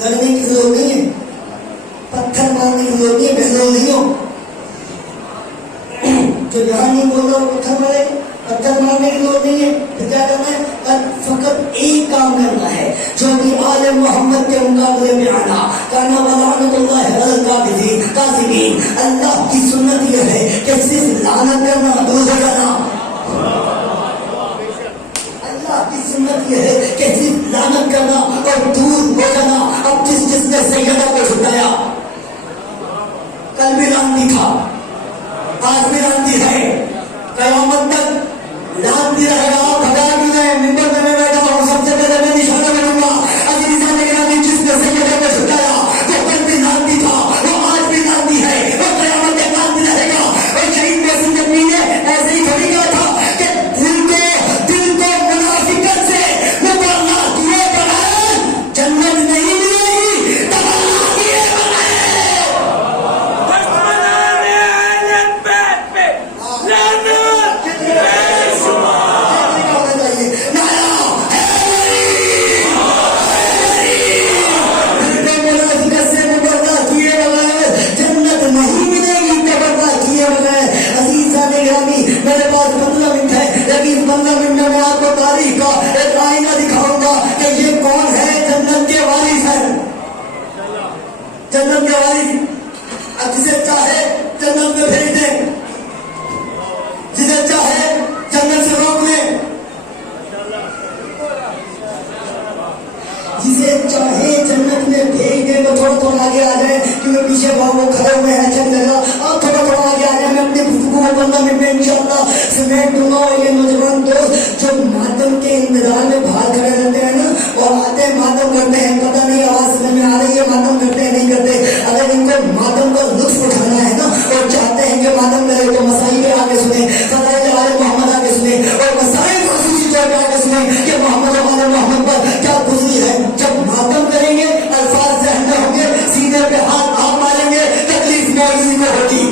لڑنے کی ضرورت نہیں ہے، پتھر مارنے کی ضرورت نہیں ہے. بہلول نہیں ہو جو یہاں نہیں بول رہا پتھر مارے، پتھر مارنے کی ضرورت نہیں ہے. پھر کیا کرنا ہے؟ فقط ایک کام کرنا ہے جو بھی آل محمد کے مقابلے میں آنا کانا ولعنت اللہ علی الکاذبین. اللہ کی سنت یہ ہے کہ صرف لعنت کرنا، دور ہو جانا. اللہ کی سنت یہ ہے کہ صرف لعنت کرنا اور دور ہو جانا. اب جس نے سیدہ کو چھٹایا، کل بھی لعنتی تھا، آج بھی لعنتی ہے، قیامت تک لعنتی رہے گا. بھگا بھی نہیں، ممبر میں بیٹھا ہوں، سب سے پہلے میں نشانہ کروں گا. عزیزان گرامی جس نے سیدہ کو چھٹایا وہ کل بھی لعنتی تھا، وہ آج بھی لعنتی ہے، وہ قیامت تک لعنتی رہے گا. اور شہید محسن نقوی نے ایسے ہی کھڑی کہا تھا کہ دل کو منافقت سے مبرہ کیے بغیر جنت نہیں ملے گی، تبرہ کیے بغیر. میرے پاس 15 منٹ ہے، لیکن 15 منٹ میں آپ کو تاریخ کا ایک آئینہ دکھاؤں گا کہ یہ کون ہے. جنت کے وارث ہے، جنت کے وارث. اب جسے چاہے جنت میں بھیج دیں، جسے چاہے جنت سے روک لیں، جسے چاہے جنت میں بھیج دیں. تو تھوڑا تھوڑا آگے آ جائیں کیونکہ پیچھے وہ کھڑے ہوئے ہیں چند جگہ. آپ تھوڑا تھوڑا آگے آ جائیں، میں اپنی گفتگو کو 15 منٹ میں انشاءاللہ سمیٹ دوں گا. اور یہ نوجوان دوست جو ماتم کے انتظار میں باہر کھڑے رہتے ہیں نا اور آتے ہیں ماتم کرتے ہیں، پتہ نہیں آواز سمجھ میں آ رہی ہے ماتم کرتے ہیں نہیں کرتے. اگر ان کو ماتم کا لطف اٹھانا ہے نا اور چاہتے ہیں کہ ماتم کرے تو مسائل پہ آ کے سنیں، فضائل آل محمد آ کے سنیں اور مسائل خصوصی طور پہ آ کے سنیں کہ محمد و آل محمد پر کیا گزری ہے. جب ماتم کریں گے الفاظ ذہن میں ہوں گے، سینے پہ ہاتھ آپ ماریں گے، تکلیف موضوع میں ہوگی.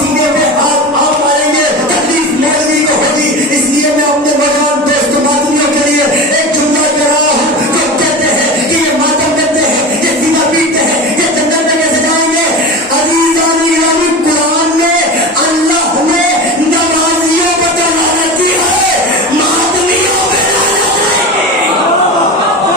سینے پہ ہاتھ آپ ماریں گے، تکلیف موضوع کو ہوگی. اس لیے میں اپنے نوجوان دوست ماتمیوں کے لیے ایک جملہ کہہ رہا ہوں جو کہتے ہیں کہ یہ ماتم کرتے ہیں، یہ سینہ پیٹتے ہیں، یہ جنت میں کیسے جائیں گے. عزیزان گرامی قرآن میں اللہ نے نمازیوں پر تو لعنت کی ہے، ماتمیوں پہ لعنت نہیں کی.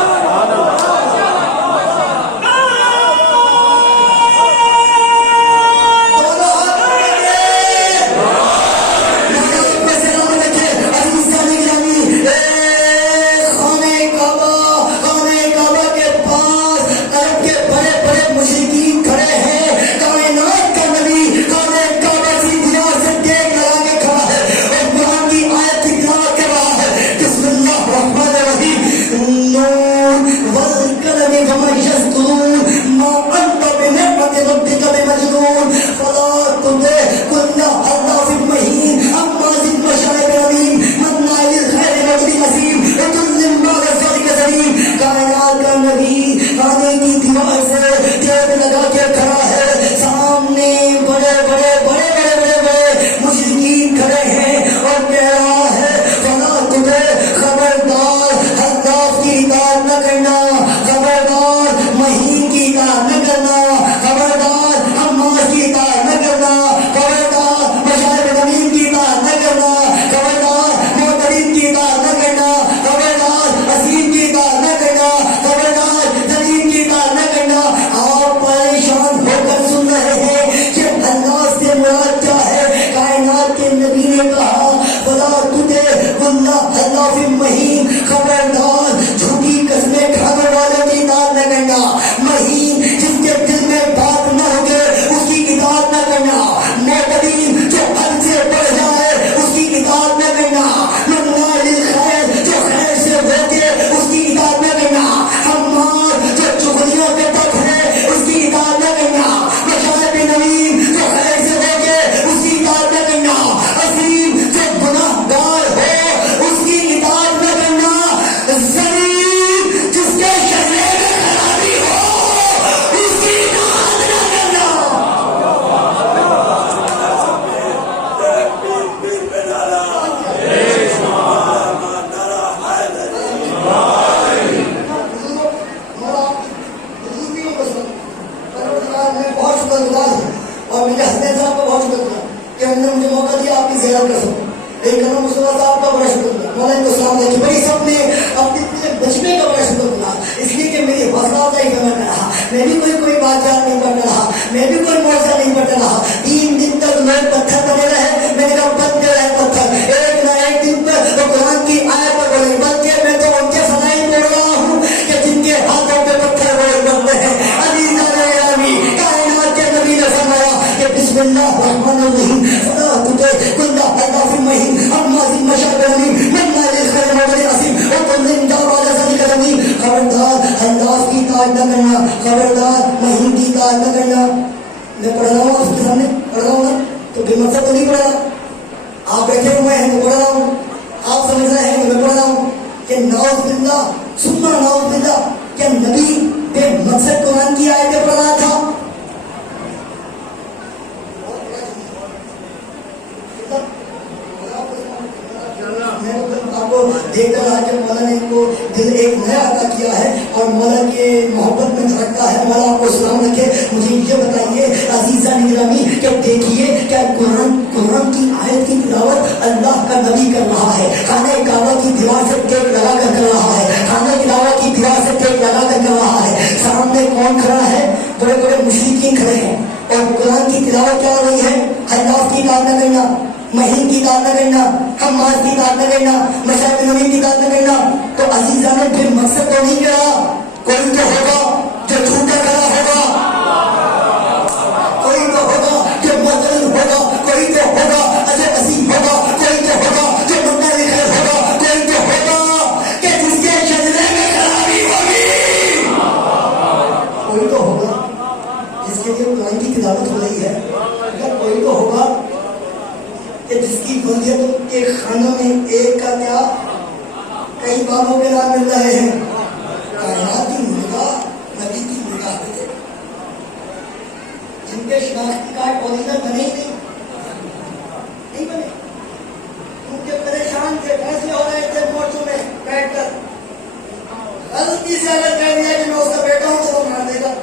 میں بھی کوئی معجزہ نہیں پڑھتا رہا. 3 دن تک لوگ پتھر بنے رہے. میں نے کہا بنتے رہے پتھر. ایک نہ ایک دن پر وہ قرآن کی آیت پر بولے. بلکہ میں تو ان کے فضائل بول رہا ہوں کہ جن کے ہاتھوں پہ پتھر بولے بنتے ہیں. عزیزان گرامی، کائنات کے نبی نے فرمایا کہ بسم اللہ الرحمن الرحیم فلا تطع کل حلاف مہین ہماز مشاء منع للخير معتد اثیم عتل جواد ذلك زمین. خبردار حلاف کی اطاعت نہ کرنا، خبردار مہین کی اطاعت نہ کرنا. میں پڑھ رہا ہوں آپ کے سامنے، پڑھ رہا ہوں نا تو بے مقصد تو نہیں پڑھ رہا. آپ بیٹھے ہوئے ہیں میں پڑھ رہا ہوں، آپ سمجھ رہے ہیں کہ میں پڑھ رہا ہوں کہ نعوذ باللہ ثم نعوذ باللہ کہ نبی بے مقصد قرآن کی آیتیں پڑھ رہا تھا. دیکھ کر آج مولا نے ان کو دل ایک نیا عطا کیا ہے اور مولا کے محبت میں رکھتا ہے. مولا آپ کو سلام رکھے. مجھے یہ بتائیے عزیزان گرامی کہ دیکھیے کیا قرآن کی آیت کی تلاوت اللہ کا نبی کر رہا ہے. خانہ کعبہ کی دیوار سے ٹیک لگا کر کر رہا ہے. خانہ کعبہ کی دیوار سے ٹیک لگا کر کر رہا ہے. سامنے کون کھڑا ہے؟ بڑے بڑے مشرکین کھڑے ہیں اور قرآن کی تلاوت کیا ہو رہی ہے؟ اللہ کی اطاعت نہ کرنا، مہین کی اطاعت نہ کرنا، حماد کی اطاعت نہ کرنا، مشاہد نبی کی اطاعت نہ کرنا. تو عزیزان نے پھر مقصد تو نہیں کیا. کوئی تو ہوگا جو جھوٹا کھڑا ہوگا، کوئی تو ہوگا جو مطلب ہوگا، کوئی تو ہوگا اجے عظیم ہوگا، کوئی تو ہوگا جو منع لکھے ہوگا، کوئی تو ہوگا کہ جس کے شجرے میں خرابی ہوگی، کوئی تو ہوگا جس کے لیے قرآن کی تلاوت ہو رہی ہے. کوئی تو ہوگا کہ جس کی ولیت کے خانوں میں ایک کا کیا کئی بابوں کے نام مل رہے ہیں. کائنات کی نگاہ نبی کی نگاہ ہے. جن کے شناختی کارڈ اوریجنل بنے ہی نہیں بنے، ان کے پریشان تھے، فیصلے ہو رہے تھے مورچوں میں بیٹھ کر. غلطی سے اگر کہہ دیا کہ میں اس کا بیٹا ہوں تو وہ مار دے گا.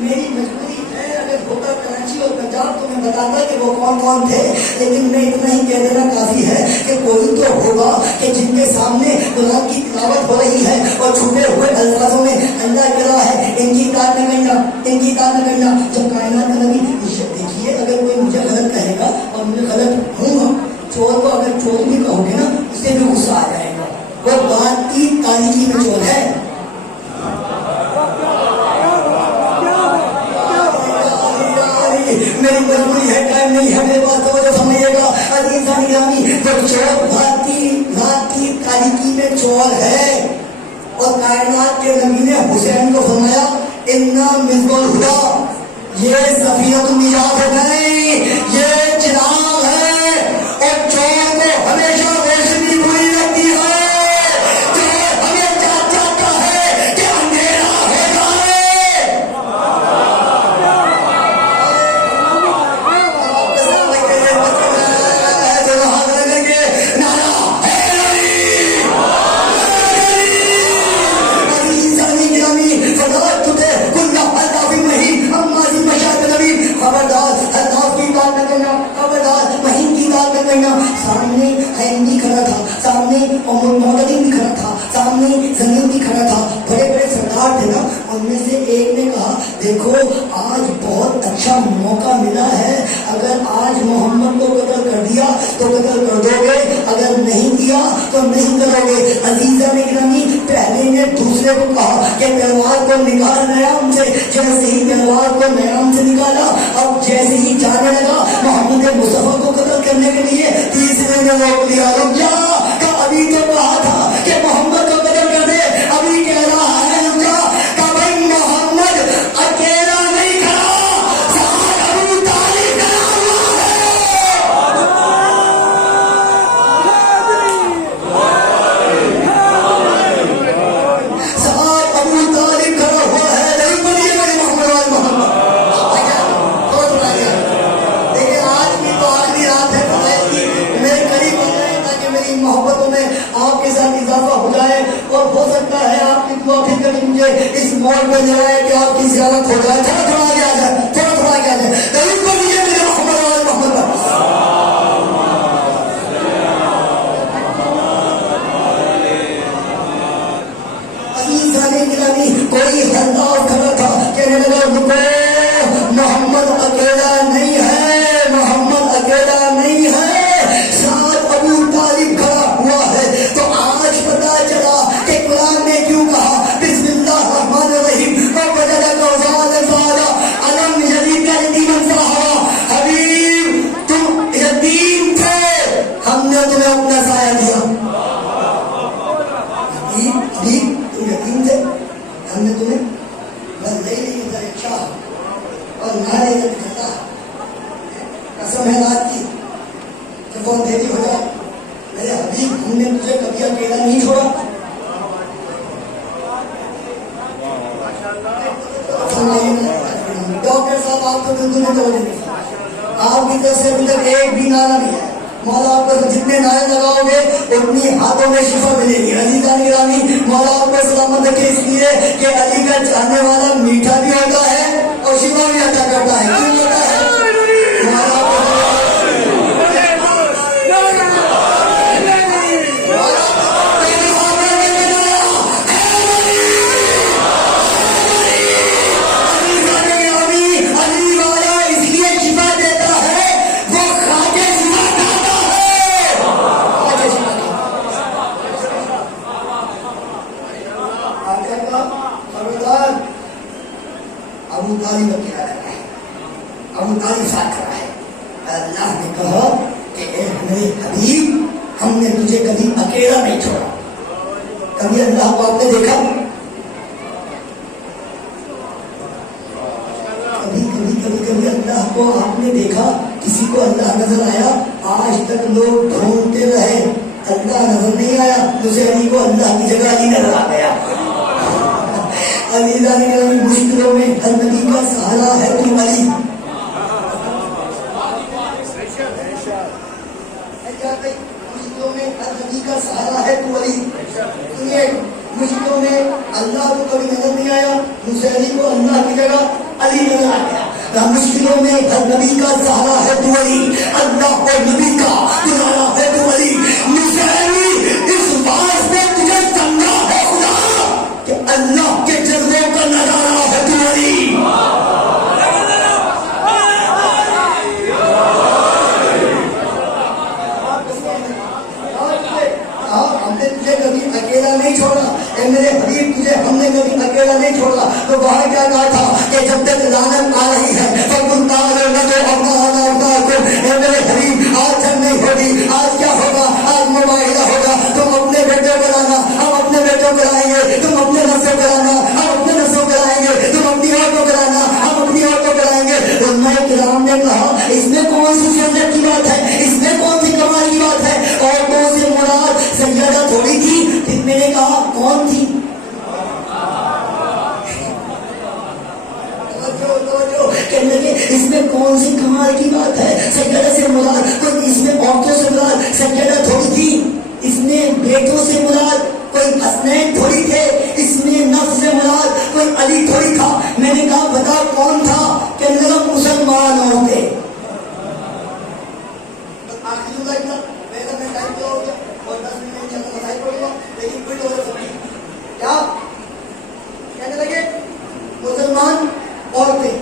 میری مجبوری ہے، اگر ہوتا کراچی اور پنجاب تو میں بتاتا کہ وہ کون کون تھے، لیکن میں اتنا ہی کہہ دینا کافی ہے کہ کوئی تو ہوگا کہ جن کے سامنے قرآن کی تلاوت ہو رہی ہے اور چھپے ہوئے الفاظوں میں اللہ کہہ رہا ہے ان کی اطاعت نہ کرنا، ان کی اطاعت نہ کرنا. جب کائنات کا نبی دیکھیے، اگر کوئی مجھے غلط کہے گا اور مجھے غلط ہوں، چور کو اگر چور بھی کہو گے نا اسے بھی غصہ آ جائے گا. وہ بات کی تاریخی میں چور ہے. میری مجبوری ہے، ٹائم نہیں ہے، میرے پاس توجہ سمجھیے گا. عزیزان گرامی، جو چور رات کی تاریکی میں چور ہے اور کائنات کے نبی نے حسین کو فرمایا انا مصباح الہدی، یہ سفینۃ النجات نہیں، یہ چراغ ہے. اور چور کو ہمیشہ روشنی بری لگتی ہے. چور ہمیں چاہتا ہے کہ اندھیرا ہو جائے. سامنے حیمی کھڑا تھا، سامنے معتدین بھی کھڑا تھا، سامنے زمین بھی کھڑا تھا. بڑے بڑے سردار تھے نا، ان میں سے ایک نے کہا دیکھو آج بہت اچھا موقع ملا ہے، اگر آج محمد کو قتل کر دیا تو قتل کر دو گے، اگر نہیں کیا تو نہیں کرو گے. عزیزان گرامی، پہلے نے دوسرے کو کہا کہ تلوار کو نکال نیام سے. جیسے ہی تلوار کو نیام سے نکالا، اب جیسے ہی جانے لگا محمد مصطفیٰ کو قتل کرنے کے لیے، تیسرے نے روک لیا. رک جا، کہ ابھی تو کہا تھا کہ محمد کو قتل کر دے، ابھی کہہ رہا ہے رک جا. کہ بھائی محمد اکیلا نہیں کھڑا، ساتھ ابو طالب کھڑا ہوا ہے. ساتھ ابو طالب کھڑا ہوا ہے. نہیں بولیے میرے محمد محمد دیکھیں آج بھی تو آخری رات ہے میرے قریب آ جائیں تاکہ میری محبتوں میں آپ کے ساتھ اضافہ ہو جائے. اور ہو سکتا ہے آپ کی دعا پھر کبھی مجھے اس موڑ پہ جائے کہ آپ کی زیارت ہو جائے. تھوڑا تھوڑا آگے آ جائے، تھوڑا تھوڑا آگے آ جائے. قریب کو لیجیے میرے محمد محمد. کیسا سایہ دیا. ابھی تم یقین سے ہم نے تمہیں نہیں اچھا اور نعرے کرتا قسم ہے رات کی جب وہ اندھیری ہو جائے میرے حبیب ہم نے تجھے کبھی اکیلا نہیں چھوڑا. ڈاکٹر صاحب آپ کو بالکل نہیں توجہ نہیں, آپ کی طرف سے ابھی تک ایک بھی نعرہ نہیں ہے. مولا آپ کو جتنے نعرے لگاؤ گے اتنی ہاتھوں میں شفا ملے گی. علی جان گرامی مولا آپ کو سلامت رکھے, اس لیے کہ علی کا چاہنے والا میٹھا بھی ہوتا ہے اور شفا بھی عطا کرتا ہے. کیوں ہوتا ہے؟ مولا ابو طالب اکیلا رہتا ہے, ابو طالب ساتھ کھڑا ہے. اللہ نے کہا کہ اے میرے حبیب ہم نے تجھے کبھی اکیلا نہیں چھوڑا. کبھی اللہ کو آپ نے دیکھا؟ کبھی اللہ کو آپ نے دیکھا؟ کسی کو اللہ نظر آیا؟ آج تک لوگ ڈھونڈتے رہے, اللہ نظر نہیں آیا. مجھے علی کو اللہ کی جگہ علی نظر آ گیا. علی مشکلوں میں ہر نبی کا سہارا ہے تو علی. مشکلوں میں ہر نبی کا سہارا ہے تو علی. مشکلوں میں اللہ کو کبھی نظر نہیں آیا, مجھے علی کو اللہ کی جگہ علی نظر آ گیا. مشکلوں میں ہر نبی کا سہارا ہے تو علی, اللہ اور نبی کا سہارا ہے تو علی. مجھے علی اس بات میں تجھے سمجھا ہے خدا کہ اللہ کے جذبوں کا نظارہ ہے تو علی. ہم نے تجھے کبھی اکیلا نہیں چھوڑا. اے میرے حبیب تجھے ہم نے کبھی اکیلا نہیں چھوڑا. تو وہاں کیا کہا تھا کہ جب تک لعنت آ رہی ہے اے میرے حبیب آج جنگ نہیں ہوگی. آج کیا ہوگا؟ آج مباہلہ ہوگا. تم اپنے بیٹوں کو لانا, ہم اپنے بیٹوں کو لائیں گے. تم اپنے نسل کو لانا, ہم اپنے نسل کو لائیں گے. تم اپنی عورتوں کو لانا, ہم اپنی عورتوں کو لائیں گے. علماء کرام نے کہا اس میں کون سی شہرت کی بات ہے, اس میں کون سی کمال کی بات ہے؟ عورتوں سے مراد سیدہ تھوڑی تھی. پھر میں نے کہا کون تھی؟ کہنے لگے اس میں کون سی کمال کی بات ہے؟ سیدہ سے مراد کوئی, اس میں عورتوں سے مراد سیدہ تھوڑی تھی. اس میں بیٹوں سے مراد کوئی حسنین تھوڑی تھے. اس میں نفس سے مراد کوئی علی تھوڑی تھا. میں نے کہا بتا کون تھا؟ کہنے لگا مسلمان عورتیں. کیا کہنے لگے؟ مسلمان عورتیں.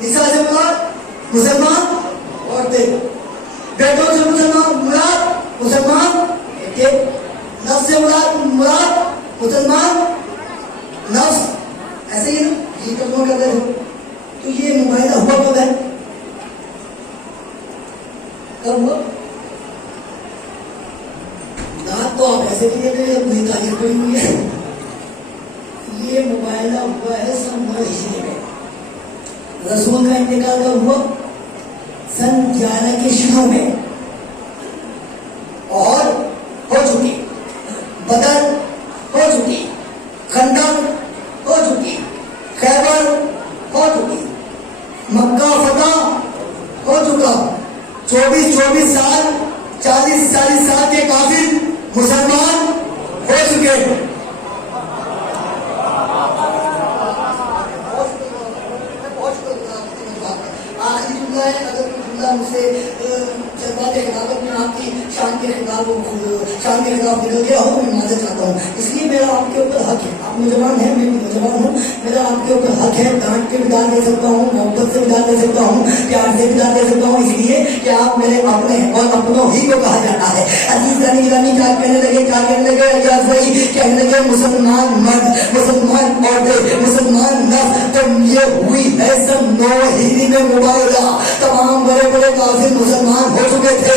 نساء سے مراد مسلمان عورتیں, بیٹوں سے مسلمان مراد مسلمان بیٹے, نفس سے مراد مسلمان نفس. ایسے ہی نا یہ ترجمہ کرتے ہو. تو یہ مباحثہ ہوا کب ہے؟ کب ہوا؟ تو آپ ایسے بھی دیکھ رہے ہیں پوری تاریخ پڑی ہوئی ہے. یہ مباحثہ ہوا ہے سن 9 ہجری میں. رسول کا انتقال کب ہوا؟ سن 11 کے شروع میں. اور ہو چکی بدر, ہو چکی خندق, ہو چکی خیبر, ہو چکی مکہ فتح, ہو چکا 24 سال 40 سال کے کافر مسلمان ہو چکے. آخری جملہ ہے, اگر کوئی جملہ مجھ سے جذبات خلافت میں آپ کی شان کے خلاف نکل گیا ہو تو میں معذرت چاہتا ہوں. اس لیے میرا آپ کے اوپر حق ہے, آپ نوجوان ہیں, میں بھی نوجوان ہوں, میرا آپ کے اوپر حق ہے. ڈانٹ کے بھی ڈال دے سکتا ہوں, محبت سے بھی ڈال دے سکتا ہوں, پیار سے بھی ڈال دے سکتا ہوں, اس لیے کہ آپ میرے اپنے ہیں اور اپنوں ہی کو کہا جاتا ہے. عزیز گرامی کیا کہنے لگے اجاز بھائی کہنے لگے مسلمان مرد, مسلمان عورتیں, مسلمان نفس. تو یہ ہوئی ہے سن 9 ہجری میں مباحثہ. تمام بڑے بڑے کافر مسلمان ہو چکے تھے.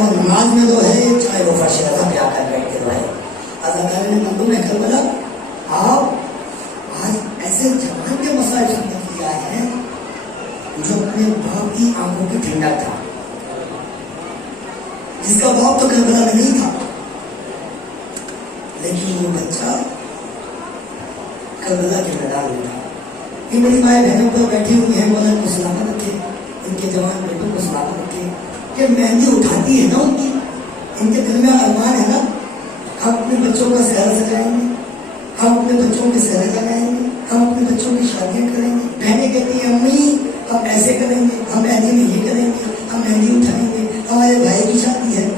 وہ نماز میں دو ہے چاہے وہ فرش رضا پہ آ کر بیٹھ کے رہے. اللہ نے بندوں میں کربلا آپ آج ایسے جوان کے مسائل سننے کے لیے آئے ہیں جو اپنے باپ کی آنکھوں کی ٹھنڈک تھا, جس کا باپ تو کربلا میں نہیں تھا, لیکن وہ بچہ کربلا کے میدان میں تھا. یہ میری مائیں بہنوں پر بیٹھی ہوئی ہیں, مولا کو سلامت رکھے, ان کے جوان بیٹوں کو سلامت رکھے. کہ مہندی اٹھاتی ہے نا ان کے دل میں ارمان ہے نا, ہم اپنے بچوں کا سہرا سجائیں گے, ہم اپنے بچوں کے سہرے لگائیں گے, ہم اپنے بچوں کی شادیاں کریں گے. بہنیں کہتی ہیں امی ہم ایسے کریں گے, ہم مہندی میں یہ کریں گے, ہم مہندی اٹھائیں گے, ہمارے بھائی کی شادی ہے.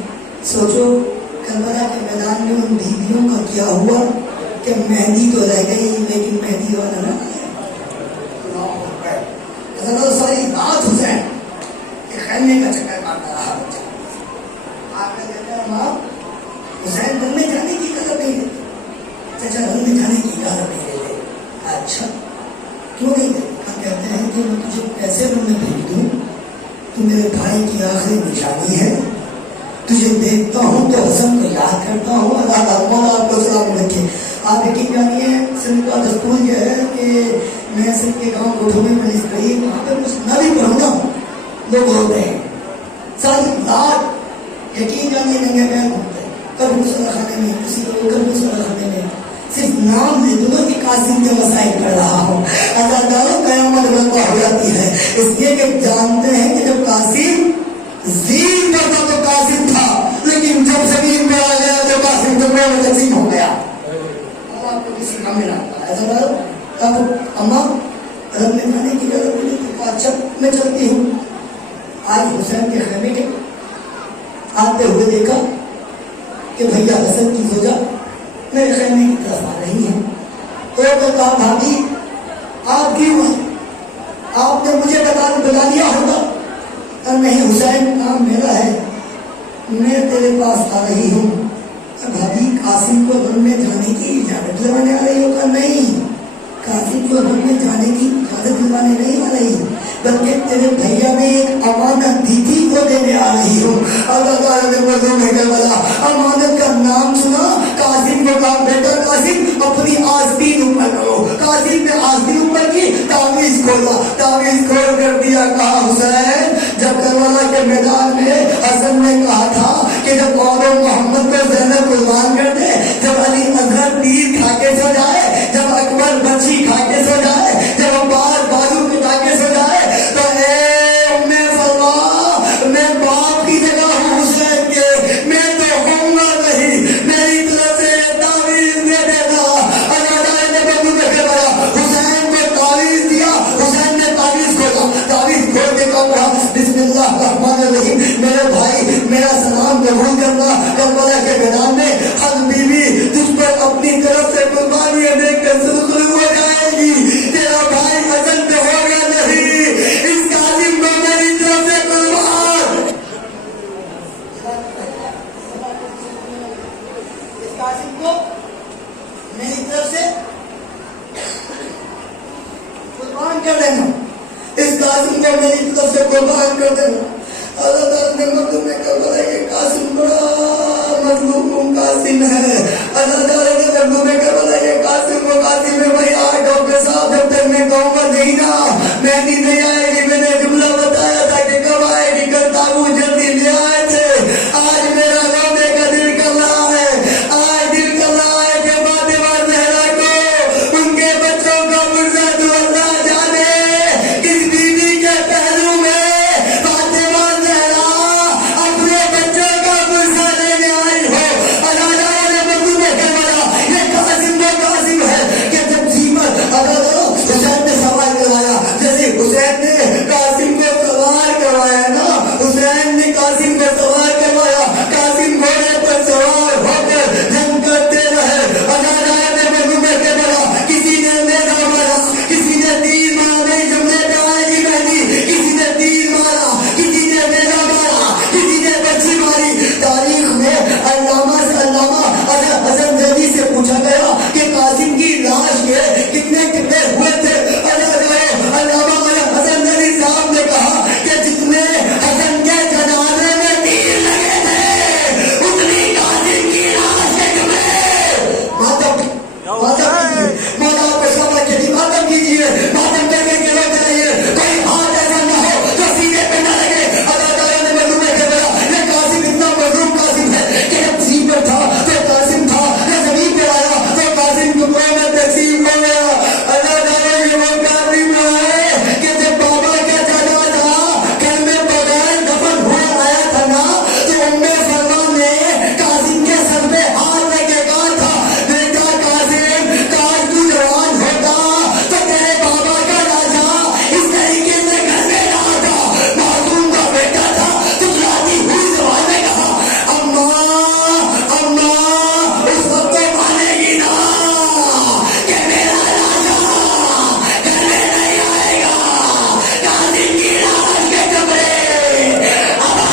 سوچو کربلا کے میدان میں ان بیویوں کا کیا ہوا کہ مہندی تو رہ گئی لیکن مہندی والا نہ ساری بات حسین کہ خیمے کا چکر مارتا رہا بچہ. آپ نے کہا ماں حسین رن میں جانے کی اجازت نہیں دیتے, چچا رن میں جانے کی اجازت نہیں دیتے. اچھا کیوں نہیں دیتے؟ ہم کہتے ہیں کہ میں تجھے پیسے رن میں بھیج دوں, تو میرے بھائی کی آخری نشانی ہے, تجھے دیکھتا ہوں تو حسن کو یاد کرتا ہوں. اللہ تعالیٰ مولا آپ کو سلام رکھے. آپ یقین جانیے سندھ کا دستور یہ ہے کہ میں سندھ کے گاؤں کوٹھوں میں پولیس کری, وہاں پہ کچھ نہ بھی پڑھوں گا لوگ ہوتے ہیں ساری رات یقین جانیے ننگے پیر گھومتے ہیں, کبھی مسلح خانے میں کسی کو کبھی مسلح خانے میں, صرف نام لے دوں کہ قاسم کے مسائل پڑھ رہا ہوں. اللہ تعالیٰ قیامت برپا ہو جاتی ہے, اس لیے کہ جانتے ہیں کہ جب قاسم زین پر تھا تو قاسم تھا, لیکن جب زمین پر آ گیا تو قاسم ٹکڑوں میں تقسیم ہو گیا. اللہ آپ کو کسی کام میں نہ ایسا کرو اماں رب میں جانے کی ضرورت نہیں تھی. اچھا میں چلتی ہوں. آج حسین کے خیمے کے آتے ہوئے دیکھا کہ بھیا حسن کی زوجہ میرے خیمے کی طرف آ رہی ہے. تو کہا بھابھی آپ کیوں ہیں, آپ نے مجھے بلا لیا ہوگا. اور نہیں حسین کام میرا ہے, میں تیرے پاس آ رہی ہوں. بھابھی قاسم کو رن میں جانے کی اجازت دلوانے آ رہی ہوگا. نہیں, قاسم کو رن میں جانے کی اجازت دلوانے نہیں آ رہی, بلکہ تیرے بھیا نے ایک امانت دی تھی وہ دینے آ رہی ہوں. اللہ تعالیٰ نے مردوں میں کربلا امانت کا نام سنا. قاسم کو کہا بیٹا قاسم اپنی آستین اوپر کرو. قاسم نے آستین اوپر کی, تعویذ کھولا, تعویذ کھول کر دیا. کہا حسین جب کربلا کے میدان میں حسن نے کہا تھا کہ جب اور محمد کو زینب قربان کر دے, جب علی اصغر تیر کھا کے سو جائے, جب اکبر بچی کھا کے سو جائے, جب عباس بازو پٹا کے سو جائے, تو اے ام سلمہ میں باپ کی جگہ ہوں حسین کے, میں تو ہوں گا نہیں, میری طرف سے تعویذ دے دینا. اللہ نے بندو میں پھیلایا, حسین کو تعویذ دیا. حسین نے تعویذ کھولا, تعویذ کھول کے کہا بسم اللہ الرحمن الرحیم. میرے بھائی میرا سلام قبول کرنا. کربلا کے میدان میں ہر بیوی تجھ پر اپنی طرف سے قربانیاں دیکھ کر سرخرو ہو جائے گی. تیرا بھائی حسن پہ ہوگا نہیں, اس قاسم کو میری طرف سے قربان. اس قاسم کو میری طرف سے قربان کر دینا. اس قاسم کو میری طرف سے قربان کر دینا. اللہ تعالیٰ نے مردوں میں کربلا یہ قاسم بڑا مظلوم قاسم ہے. اللہ تعالیٰ نے مردوں میں کربلا یہ قاسم کو قاسم ہے. بھائی آٹھ کے ساتھ جب تک میں گاؤں پر نہیں تھا مہندی نہیں آئے